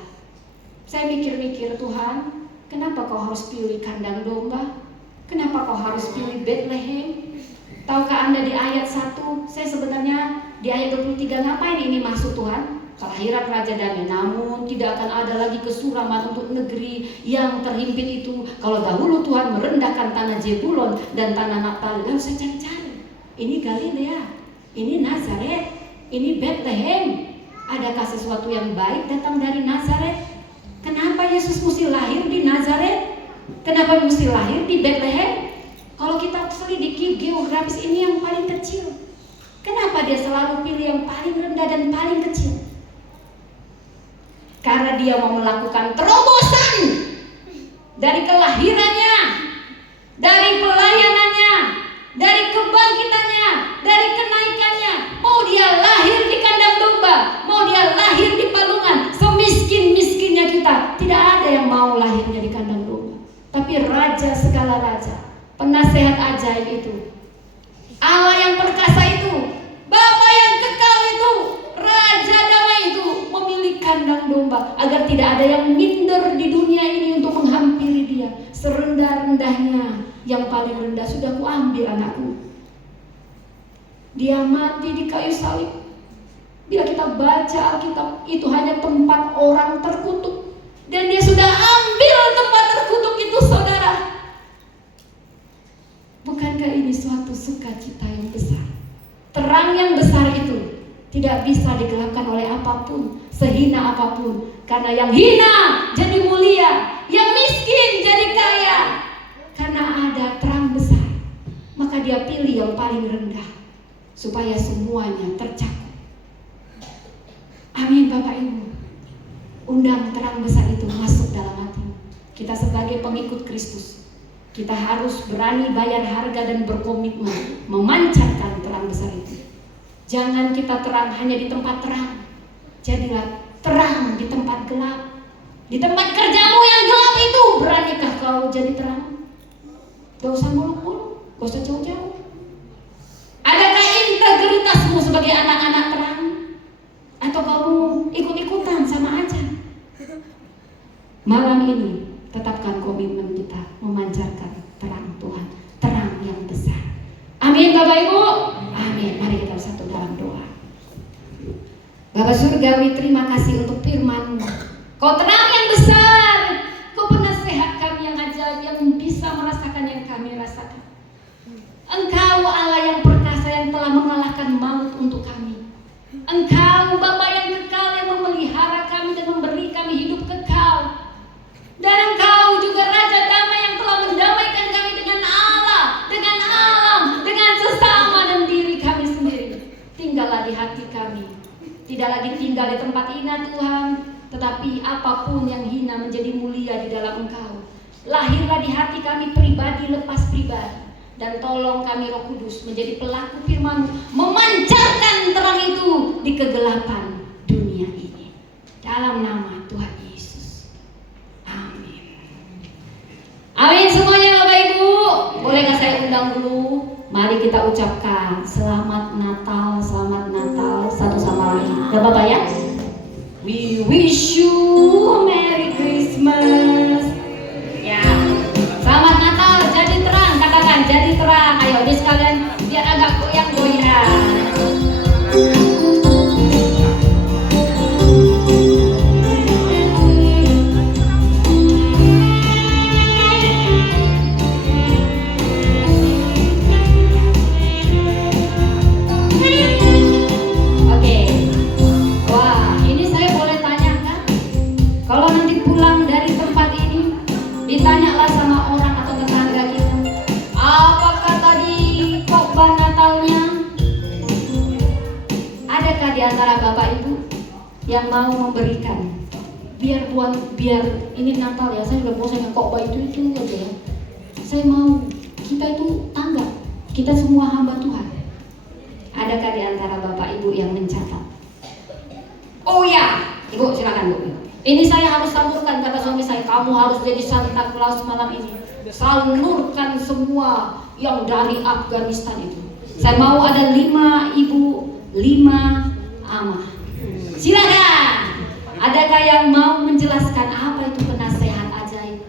Saya mikir-mikir, Tuhan, kenapa kau harus pilih kandang domba? Kenapa kau harus pilih Bethlehem? Tahukah Anda di ayat 1, saya sebenarnya di ayat 23, ngapain ini masuk Tuhan? Kalau kelahiran Raja Damai. Namun tidak akan ada lagi kesuraman untuk negeri yang terhimpit itu. Kalau dahulu Tuhan merendahkan tanah Zebulon dan tanah Naftali, lalu saya cari-cari. Ini Galilea, ini Nazaret, ini Bethlehem. Adakah sesuatu yang baik datang dari Nazaret? Kenapa Yesus mesti lahir di Nazaret? Kenapa mesti lahir di Bethlehem? Kalau kita selidiki geografis, ini yang paling kecil. Kenapa dia selalu pilih yang paling rendah dan paling kecil? Karena dia mau melakukan terobosan dari kelahirannya, dari pelayanannya, dari kebangkitannya, dari kenaikannya. Mau dia lahir di kandang domba, mau dia lahir di palungan. Semiskin-miskinnya kita, tidak ada yang mau lahirnya di kandang domba. Tapi Raja segala raja, penasehat ajaib itu, Allah yang perkasa itu, Bapa yang kekal itu, Raja damai itu, memilih kandang domba agar tidak ada yang minder di dunia ini untuk menghampiri dia. Serendah-rendahnya, yang paling rendah sudah kuambil anakku. Dia mati di kayu salib. Bila kita baca Alkitab, itu hanya tempat orang terkutuk, dan dia sudah ambil tempat terkutuk itu, saudara. Bukankah ini suatu sukacita yang besar? Terang yang besar itu tidak bisa digelapkan oleh apapun, sehina apapun. Karena yang hina jadi mulia, yang miskin jadi kaya. Karena ada terang besar, maka dia pilih yang paling rendah supaya semuanya tercakup. Amin Bapak Ibu. Undang terang besar itu masuk dalam hati. Kita sebagai pengikut Kristus, kita harus berani bayar harga dan berkomitmen memancarkan terang besar itu. Jangan kita terang hanya di tempat terang. Jadilah terang di tempat gelap. Di tempat kerjamu yang gelap itu, beranikah kau jadi terang? Gak usah muluk-muluk, gak usah jauh-jauh. Adakah integritasmu sebagai anak-anak terang? Atau kamu ikut-ikutan sama aja? Malam ini tetapkan komitmen kita memancarkan terang Tuhan, terang yang besar. Amin Bapak Ibu. Amin. Mari kita bersatu dalam doa. Bapak Surgawi, terima kasih untuk firman-Mu. Kau terang yang besar, Kau penasehat kami yang ajaib, yang bisa merasakan yang kami rasakan. Engkau Allah yang perkasa, yang telah mengalahkan maut untuk kami. Engkau Bapa yang kekal, yang memelihara kami dan memberi kami hidup kekal. Dan Engkau juga Raja damai yang telah mendamaikan kami dengan Allah, dengan alam, dengan sesama dan diri kami sendiri. Tinggallah di hati kami. Tidak lagi tinggal di tempat hina Tuhan, tetapi apapun yang hina menjadi mulia di dalam Engkau. Lahirlah di hati kami pribadi lepas pribadi. Dan tolong kami Roh Kudus menjadi pelaku firman-Mu, memancarkan terang itu di kegelapan dunia ini. Dalam nama Tuhan Yesus. Amin. Amin semuanya Bapak Ibu. Bolehkah saya undang dulu? Mari kita ucapkan selamat Natal satu sama lain. Gak apa-apa ya? We wish you a Merry Christmas. Ya. Selamat Natal, jadi terang, katakan jadi terang. Ayo ini sekalian biar agak goyang-goyang. Oke. Wah, ini saya boleh tanyakan. Kalau nanti pulang dari tempat ini, ditanyalah sama orang atau tetangga kita, apakah tadi khotbah Natalnya? Adakah di antara Bapak Ibu yang mau memberikan? Biar ini Natal ya, saya udah bosan yang khotbah itu aja ya. Saya mau, kita itu tanggap, kita semua hamba Tuhan. Adakah di antara Bapak Ibu yang mencatat? Oh ya, Ibu silakan Bu. Ini saya harus salurkan, kata suami saya, kamu harus jadi Santa Claus malam ini. Salurkan semua yang dari Afghanistan itu. Saya mau ada 5 ibu, 5 amah. Silakan. Adakah yang mau menjelaskan apa itu penasehat ajaib?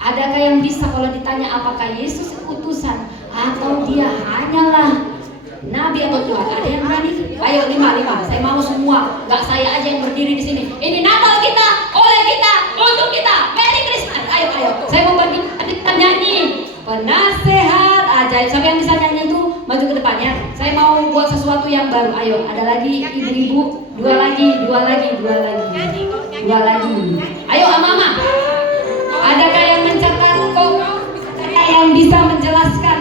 Adakah yang bisa kalau ditanya apakah Yesus utusan atau dia hanyalah Nabi atau Tuhan? Ada yang berani? Ayo 5. Saya mau semua, nggak saya aja yang berdiri di sini. Ini Natal kita, oleh kita, untuk kita. Merry Christmas. Ayo. Saya mau bagi kita nyanyi. Penasehat ajaib. Siapa yang bisa nyanyi itu maju ke depan ya. Saya mau buat sesuatu yang baru. Ayo, ada lagi ibu-ibu. Dua lagi. Ayo mama. Adakah yang mencatat kok? Yang bisa menjelaskan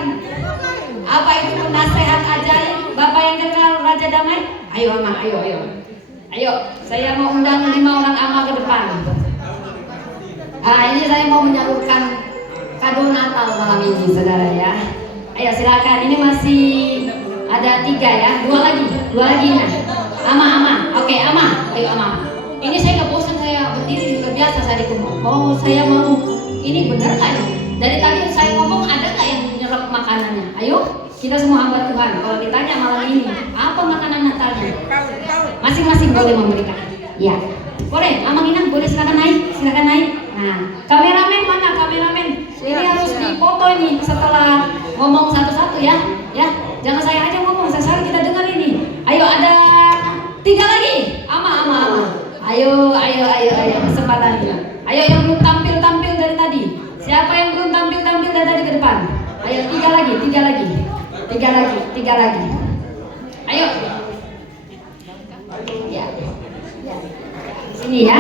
apa itu penasehat ajaib? Bapak yang kekal Raja Damai. Ayo ama, ayo. Saya mau undang 5 orang ama ke depan. Ini saya mau menyalurkan kado Natal malam ini, saudara ya. Ayo silakan. Ini masih ada 3 ya. 2 lagi nah. Ama. Oke, ama. Ayo ama. Ini saya nggak bosan, saya berdiri luar biasa saya dikumpul. Oh, saya mau. Ini benar nggak nih? Dari tadi saya ngomong ada nggak yang nyerap makanannya? Ayo, kita semua hamba Tuhan. Kalau ditanya malam ini, apa makanan Natalnya? Masing-masing boleh memberikan. Ya, boleh. Amang Inang boleh silakan naik. Nah, kameramen mana? Ini harus dipoto ini setelah ngomong satu-satu ya. Jangan saya aja ngomong, saya kita dengar ini. Ayo ada 3 lagi. Ama. Ayo kesempatan. Ayo yang belum tampil dari tadi. Siapa yang belum tampil dari tadi ke depan? Ayo 3 lagi. Ayo. Ya. Sini ya.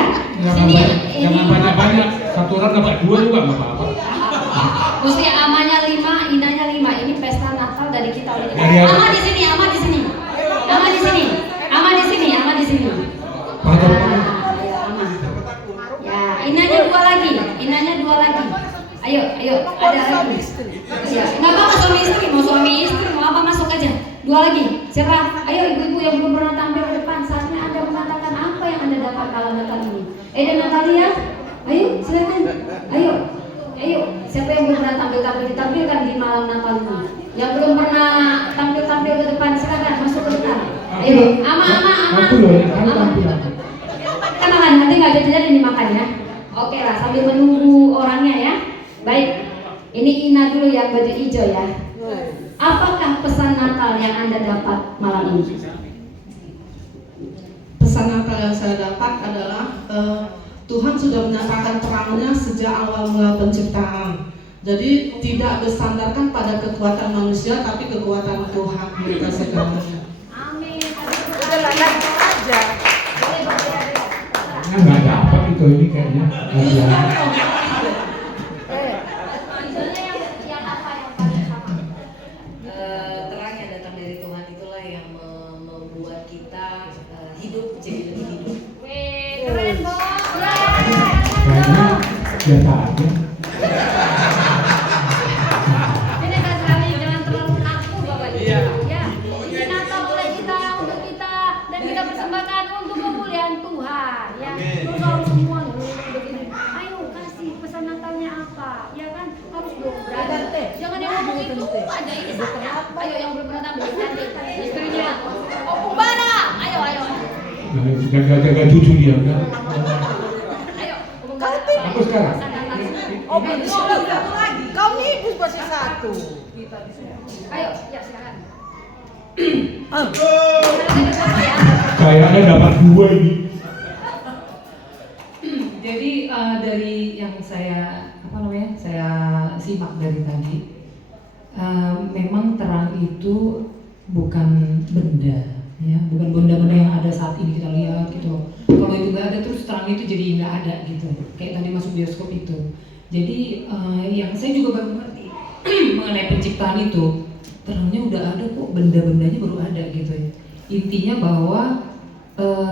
Sini. Jangan banyak-banyak. Satu orang dapat 2 juga nggak apa-apa. Mesti amanya 5, inanya 5. Ini pesta Natal dari kita oleh kita. Ama di sini. Ayo ama. Ya, inanya 2 lagi. Ayo, ada lagi. Ya, nggak apa-apa suami istri, mau apa masuk aja. 2 lagi. Siapa? Ayo ibu-ibu yang belum pernah tampil ke depan, saatnya Anda mengatakan apa yang Anda dapat malam Natal ini. Dan Natalia, ayo silakan. Ayo. Siapa yang belum pernah tampil ditampilkan di malam Natal ini? Yang belum pernah tampil ke depan, silakan masuk ke depan. Ayo, ama. Kenalan, nanti nggak jadi dimakan ya. Oke lah, sambil menunggu orangnya ya. Baik, ini Ina dulu yang baju hijau ya. Apakah pesan Natal yang Anda dapat malam ini? Pesan Natal yang saya dapat adalah Tuhan sudah menyatakan terangnya sejak awal mula penciptaan. Jadi tidak bersandarkan pada kekuatan manusia, tapi kekuatan Tuhan kita segalanya. Amin. Nggak dapat itu ini kayaknya. Terang yang datang dari Tuhan itulah yang membuat kita hidup jadi lebih hidup. Keren bos. Kayaknya biasa aja. Ini kan sekali jangan terlalu kaku bapak ibu. Ya, ini Natal oleh kita, untuk kita, dan kita persembahkan untuk kemuliaan Tuhan. Ya, terus harus semua begini. Ayo kasih pesan Natalnya apa? Ya kan harus dong berani. Jangan yang ngomong itu aja ini saya. Ayo yang belum pernah tampil nanti istrinya. Opung Bara, ayo. Jaga cucu dia kan. Ayo, Opung Bara. Aku sekarang. Oh, belum satu lagi. Kau nih masih 1. Ayo, ya silakan. Kayaknya dapat 2 ini. Jadi dari yang saya simak dari tadi, memang terang itu bukan benda, ya, bukan benda-benda yang ada saat ini kita lihat gitu. Kalau itu nggak ada terus terang itu jadi nggak ada gitu. Kayak tadi masuk bioskop itu. Jadi yang saya juga baru mengerti mengenai penciptaan itu, terangnya udah ada kok, benda-bendanya baru ada gitu. Intinya bahwa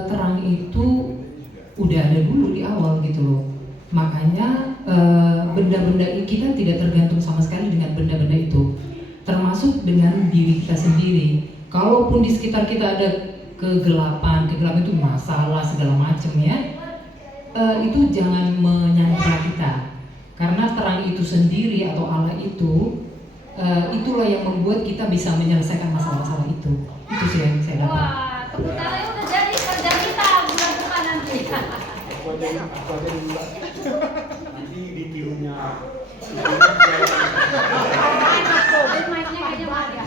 terang itu udah ada dulu di awal gitu loh. Makanya benda-benda kita tidak tergantung sama sekali dengan benda-benda itu, termasuk dengan diri kita sendiri. Kalaupun di sekitar kita ada kegelapan itu masalah segala macam ya, itu jangan menyandera kita, karena terang itu sendiri atau Allah itu itulah yang membuat kita bisa menyelesaikan masalah-masalah itu. Itu sih yang saya dapat. Wah, tepuk tangannya udah jadi kerja kita bulan depan nanti. Nanti ditirunya. Mic-nya kayaknya mati ya.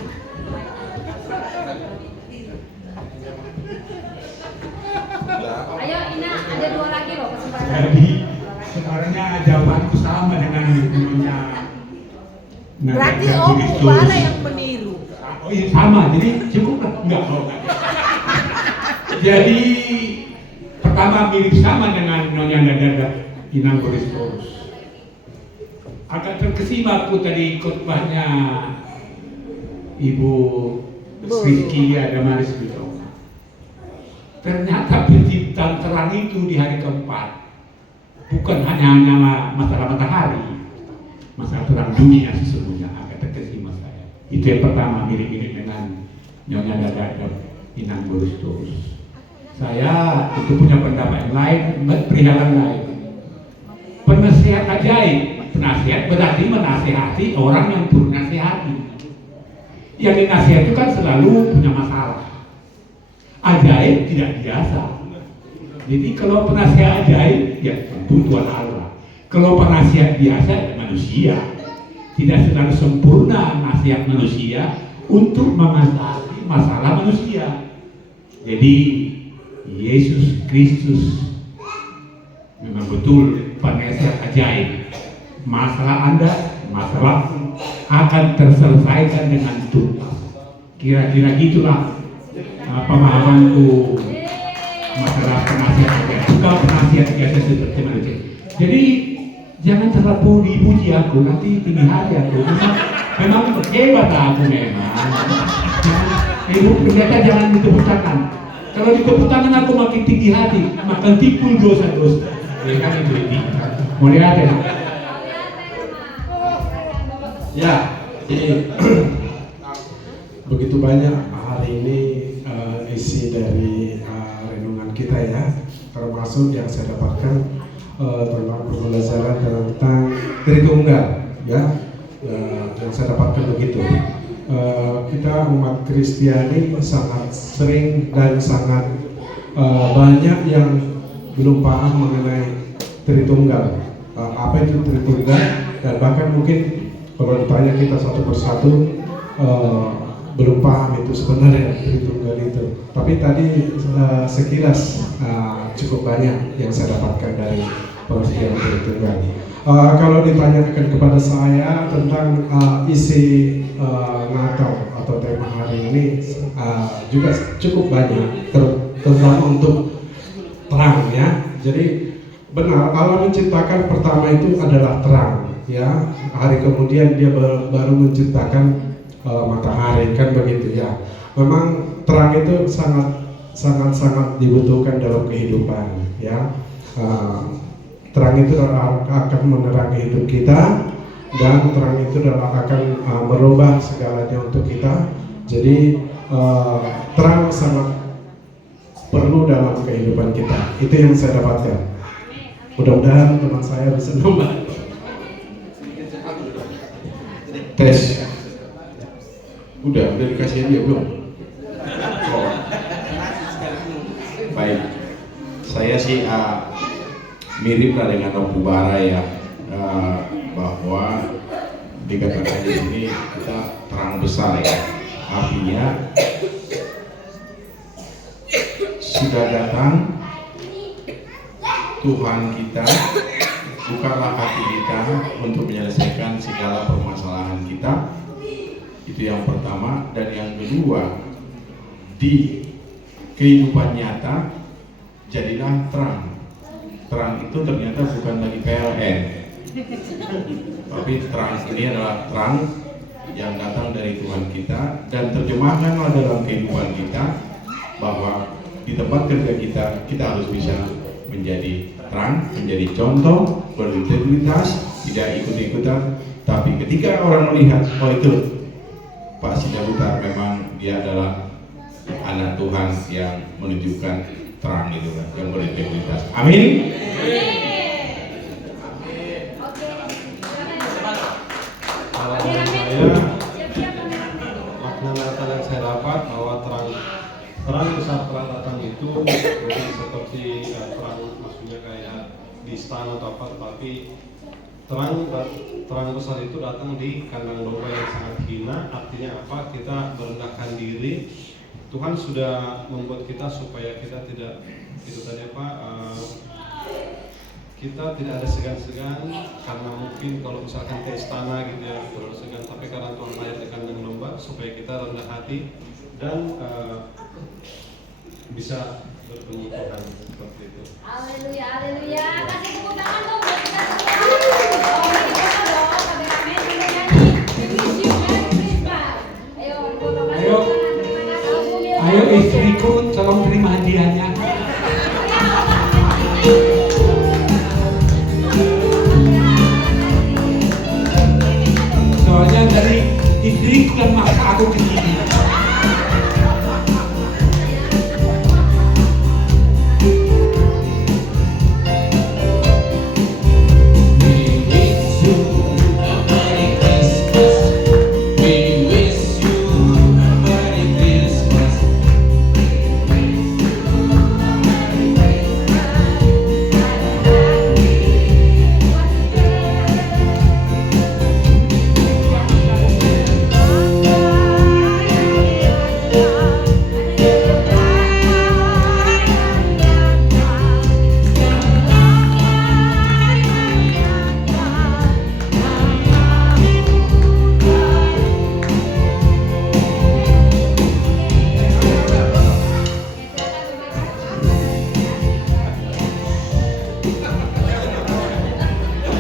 Ayo Ina, ada 2 lagi loh kesempatan. Jadi sebenarnya jawabanku sama dengan gurunya. Berarti Nada Om Kristus. Ubala yang meniru. Oh iya sama, jadi cukup lah. Enggak. Jadi pertama mirip sama dengan Nyonya Nada Inang Kristus. Agak terkesima aku tadi khotbahnya Ibu Rizky Adamaris gitu. Ternyata penciptaan terang itu di hari keempat bukan hanya masalah matahari, masalah terang dunia sesungguhnya. Agak terkesima saya. Itu yang pertama, mirip-mirip dengan Nyonya Dada Inang Kristus. Saya itu punya pendapat yang lain, perihal yang lain. Penasihat ajaib, penasihat berarti menasihati orang yang perlu nasihati. Yang dinasihati itu kan selalu punya masalah. Ajaib tidak biasa. Jadi kalau penasihat ajaib, ya tentu Tuhan Allah. Kalau penasihat biasa, ya manusia. Tidak selalu sempurna nasihat manusia untuk mengatasi masalah manusia. Jadi Yesus Kristus memang betul penasihat ajaib. Masalah Anda, masalah akan terselesaikan dengan tuntas. Kira-kira gitulah pemahamanku masalah penasihat ajaib. Bukan penasihat biasa seperti manusia. Jadi jangan terlalu dipuji aku, nanti tinggi hati aku. Memang hebat aku memang. Ibu pendeta jangan ditepuk tangan. Kalau ditepuk tangan aku makin tinggi hati, makin timbul dosa-dosa. Ya kan itu ini. Mau lihat ya? Ya, jadi begitu banyak hari ini isi dari renungan kita ya, termasuk yang saya dapatkan tentang pembelajaran tentang Tritunggal ya, yang saya dapatkan begitu. Kita umat Kristiani sangat sering dan sangat banyak yang belum paham mengenai Tritunggal. Apa itu Tritunggal? Dan bahkan mungkin kalau ditanya kita satu persatu belum paham itu sebenarnya Tritunggal itu. Tapi tadi sekilas cukup banyak yang saya dapatkan dari pengertian Tritunggal. Kalau ditanyakan kepada saya tentang isi Natal atau tema hari ini juga cukup banyak, terutama untuk terang ya. Jadi benar Allah menciptakan pertama itu adalah terang ya. Hari kemudian dia baru menciptakan matahari kan begitu ya. Memang terang itu sangat dibutuhkan dalam kehidupan ya. Terang itu akan menerangi hidup kita, dan terang itu akan merubah segalanya untuk kita. Jadi terang sangat perlu dalam kehidupan kita. Itu yang saya dapatkan. Mudah-mudahan teman saya bisa nambah. Tes. Udah dikasih dia belum? Oh. Baik. Saya sih mirip lah dengan Om Ubara ya, bahwa dikatakan di sini kita terang besar ya. Artinya sudah datang Tuhan kita, bukalah hati kita untuk menyelesaikan segala permasalahan kita. Itu yang pertama. Dan yang kedua, di kehidupan nyata jadilah terang. Terang itu ternyata bukan lagi PLN, tapi terang ini adalah terang yang datang dari Tuhan kita, dan terjemahkanlah dalam kehidupan kita bahwa di tempat kerja kita harus bisa menjadi terang, menjadi contoh, berintegritas, tidak ikut-ikutan. Tapi ketika orang melihat, oh itu Pak Sidabutar memang dia adalah anak Tuhan yang menunjukkan terang itu kan, yang berintegritas. Amin. Kalau saya makna Natal yang saya dapat bahwa terang besar terang datang itu bukan seperti terang maksudnya kayak di istana atau apa, tetapi terang besar itu datang di kandang domba yang sangat hina. Artinya apa? Kita merendahkan diri Tuhan sudah membuat kita supaya kita tidak itu tadi apa kita tidak ada segan-segan, karena mungkin kalau misalkan ke istana gitu ya terlalu segan, tapi karena Tuhan layar di kandang domba supaya kita rendah hati dan bisa bertemu Tuhan seperti itu. Haleluya, haleluya. Kasih tepuk tangan dong buat kita semua. Oh, ini kita dong, kami juga nyanyi. We wish you Merry Christmas. Ayo, foto kasih Ayo. tangan. Terima kasih, Bu Mila. Ayo istriku, tolong terima hadiahnya. Soalnya dari istriku yang maksa aku ke sini.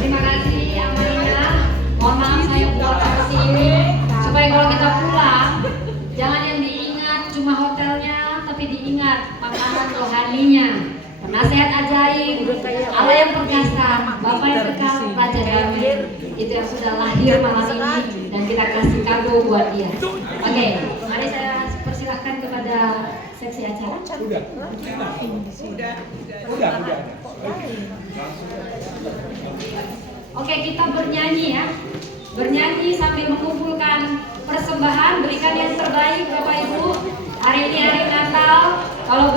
Terima kasih Amalina. Mohon maaf saya buat seperti ini supaya kalau kita pulang jangan yang diingat cuma hotelnya, tapi diingat makanan rohaninya. Penasehat ajaib, Allah yang perkasa, Bapa yang kekal, Raja Damai, itu yang sudah lahir malam ini dan kita kasih kado buat dia. Oke, mari saya persilahkan kepada seksi acara. Oke, kita bernyanyi ya. Bernyanyi sambil mengumpulkan persembahan, berikan yang terbaik Bapak Ibu. Hari ini hari Natal, kalau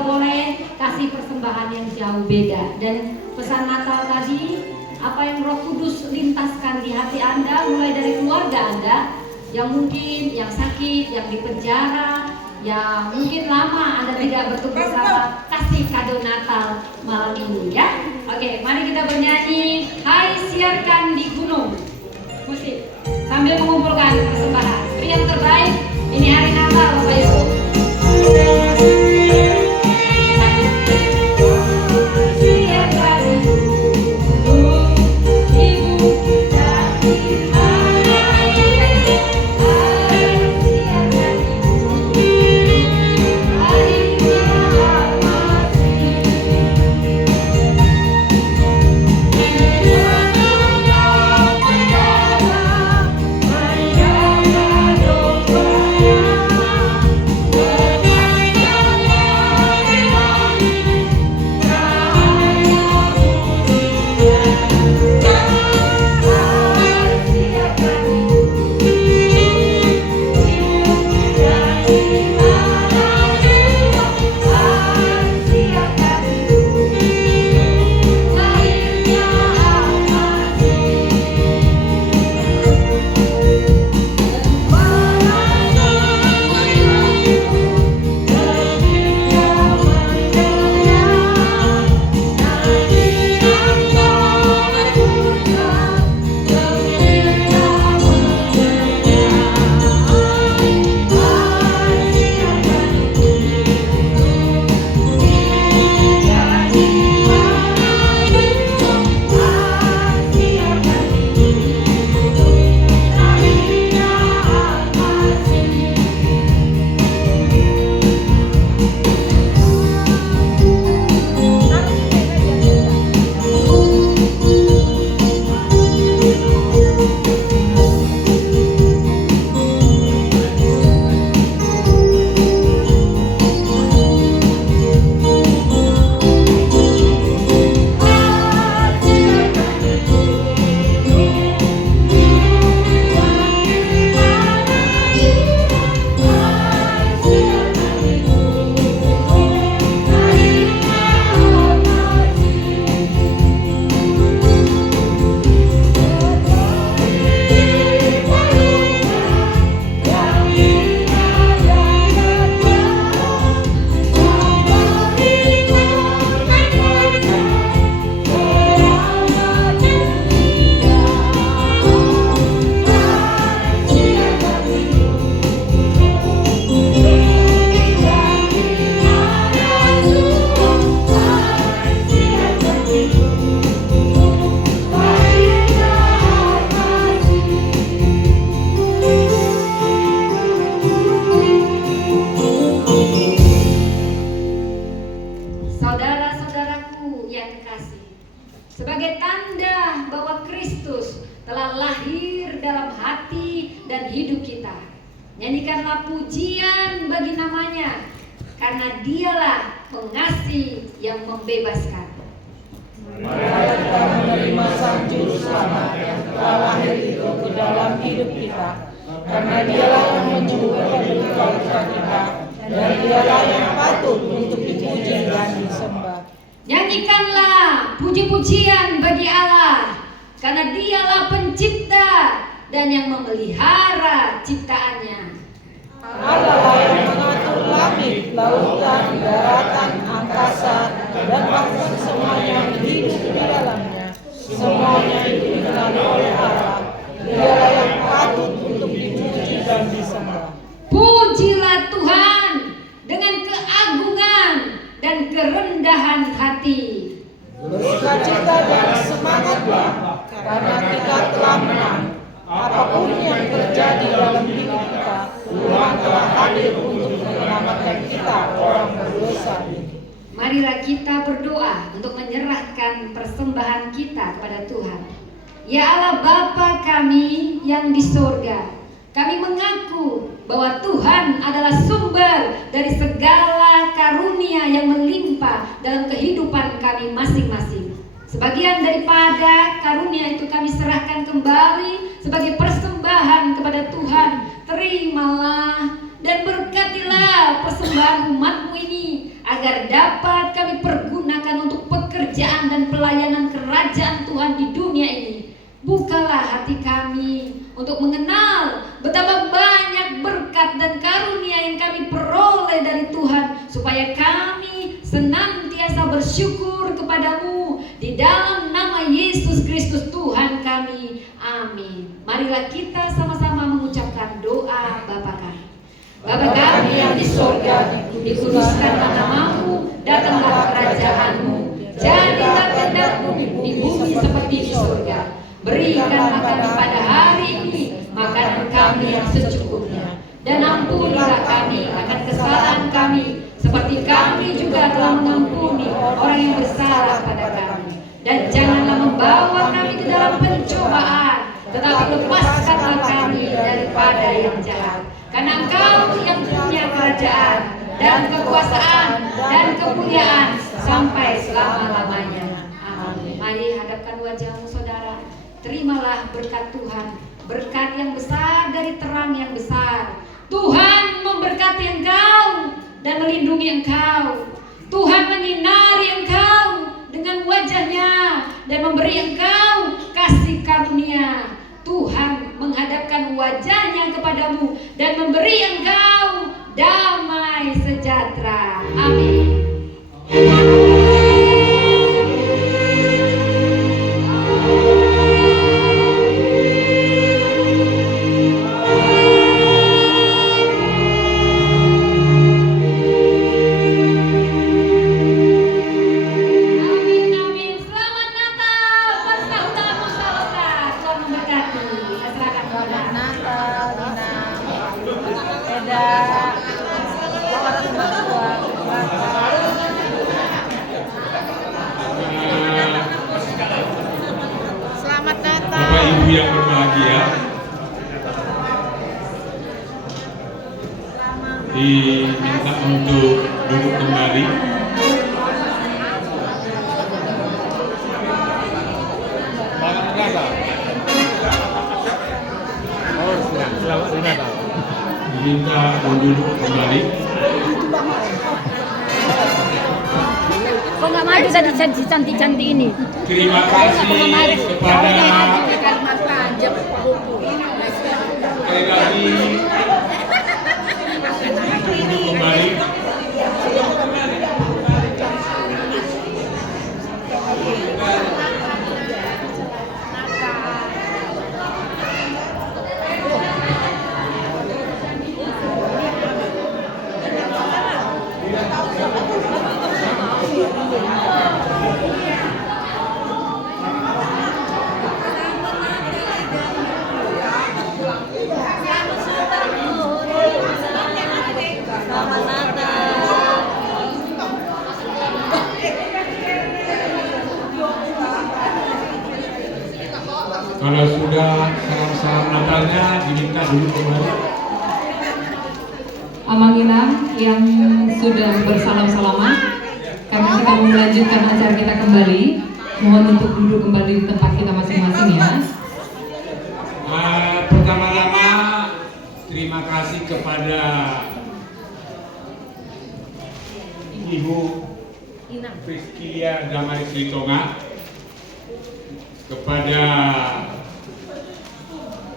boleh kasih persembahan yang jauh beda. Dan pesan Natal tadi, apa yang Roh Kudus lintaskan di hati Anda, mulai dari keluarga Anda yang mungkin yang sakit, yang di penjara, yang mungkin lama Anda tidak bertemu bersama, kasih kado Natal malam ini ya. Oke, mari kita bernyanyi Hai Siarkan di Gunung. Musik sambil mengumpulkan persembahan. Beri yang terbaik. Ini hari Natal Bapak Ibu. Siarkan di gunung, ibu kita di Saudara-saudaraku yang kekasih, sebagai tanda bahwa Kristus telah lahir dalam hati dan hidup kita, nyanyikanlah pujian bagi namanya, karena dialah pengasih yang membebaskan. Marilah kita menerima Sang Juru Selamat yang telah lahir itu ke dalam hidup kita, karena dialah yang menyembuhkan luka-luka kita, dan dialah yang patut untuk dipuji dan disembah. Nyanyikanlah puji-pujian bagi Allah, karena dialah pencipta dan yang memelihara ciptaannya. Allah yang mengatur langit, lautan, daratan, angkasa, dan bahkan semua yang hidup di dalamnya. Semuanya itu dikenali oleh Allah. Dialah yang patut untuk dipuji dan disembah. Pujilah Tuhan dengan keagungan dan kerendahan hati. Bersukacita dan semangatlah, karena kita telah menang. Apapun yang terjadi dalam hidup kita, Tuhan telah hadir untuk menyelamatkan kita orang berdosa ini. Marilah kita berdoa untuk menyerahkan persembahan kita kepada Tuhan. Ya Allah Bapa kami yang di surga, kami mengaku bahwa Tuhan adalah sumber dari segala karunia yang melimpah dalam kehidupan kami masing-masing. Sebagian daripada karunia itu kami serahkan kembali sebagai persembahan kepada Tuhan. Terimalah dan berkatilah persembahan umat-Mu ini, agar dapat kami pergunakan untuk pekerjaan dan pelayanan kerajaan Tuhan di dunia ini. Bukalah hati kami untuk mengenal betapa banyak berkat dan karunia yang kami peroleh dari Tuhan, supaya kami senantiasa bersyukur kepadamu di dalam nama Yesus Kristus Tuhan kami. Amin. Marilah kita sama-sama mengucapkan doa Bapa kami. Bapa kami yang di surga, dikuduskanlah namamu, datanglah kerajaanmu, jadilah kehendak-Mu di bumi seperti di surga. Berikanlah kami pada hari ini makanan kami yang secukupnya, dan ampunilah kami akan kesalahan kami, seperti kami juga telah mengampuni orang yang bersalah pada kami. Dan janganlah membawa kami ke dalam pencobaan, tetapi lepaskanlah kami daripada yang jahat. Karena Engkau yang punya kerajaan dan kekuasaan dan kemuliaan sampai selama-lamanya. Amin. Mari hadapkan wajahmu saudara. Terimalah berkat Tuhan, berkat yang besar dari terang yang besar. Tuhan memberkati engkau dan melindungi engkau. Tuhan menyinari engkau dengan wajahnya dan memberi engkau kasih karunia. Tuhan menghadapkan wajahnya kepadamu dan memberi engkau damai sejahtera. Amin. Bapak Ibu yang berbahagia, diminta untuk duduk kembali. Diminta duduk kembali. Kok nggak maju tadi cantik-cantik ini? Terima kasih kepada sekali lagi duduk kembali. Kalau sudah salam-salam Natalnya diminta dulu kembali. Amang Inam yang sudah bersalam-salaman, karena kita mau melanjutkan acara kita kembali, mohon untuk duduk kembali di tempat kita masing-masing ya. Pertama-tama terima kasih kepada Ibu Priscilia Damaris Litonga, kepada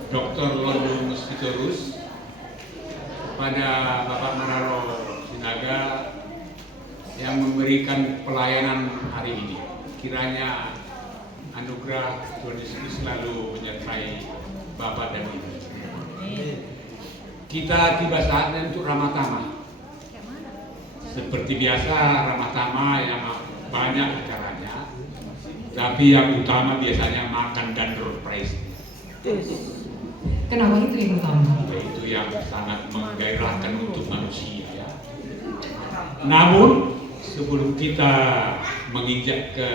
Dr. Londo Sitorus, kepada Bapak Manaro Sinaga yang memberikan pelayanan hari ini. Kiranya anugerah Tuhan Yesus selalu menyertai Bapak dan Ibu. Kita tiba saatnya untuk Ramatama. Seperti biasa Ramatama yang banyak acaranya, tapi yang utama biasanya makan dan door prize. Kenapa itu yang utama? Itu yang sangat menggairahkan untuk manusia ya. Namun sebelum kita menginjak ke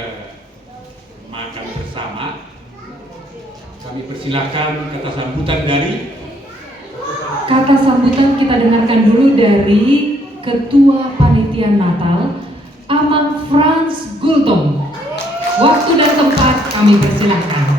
makan bersama, kami persilakan kata sambutan dari Kata sambutan kita dengarkan dulu dari Ketua Panitia Natal, Amang Frans Gultom. Waktu dan tempat kami persilahkan.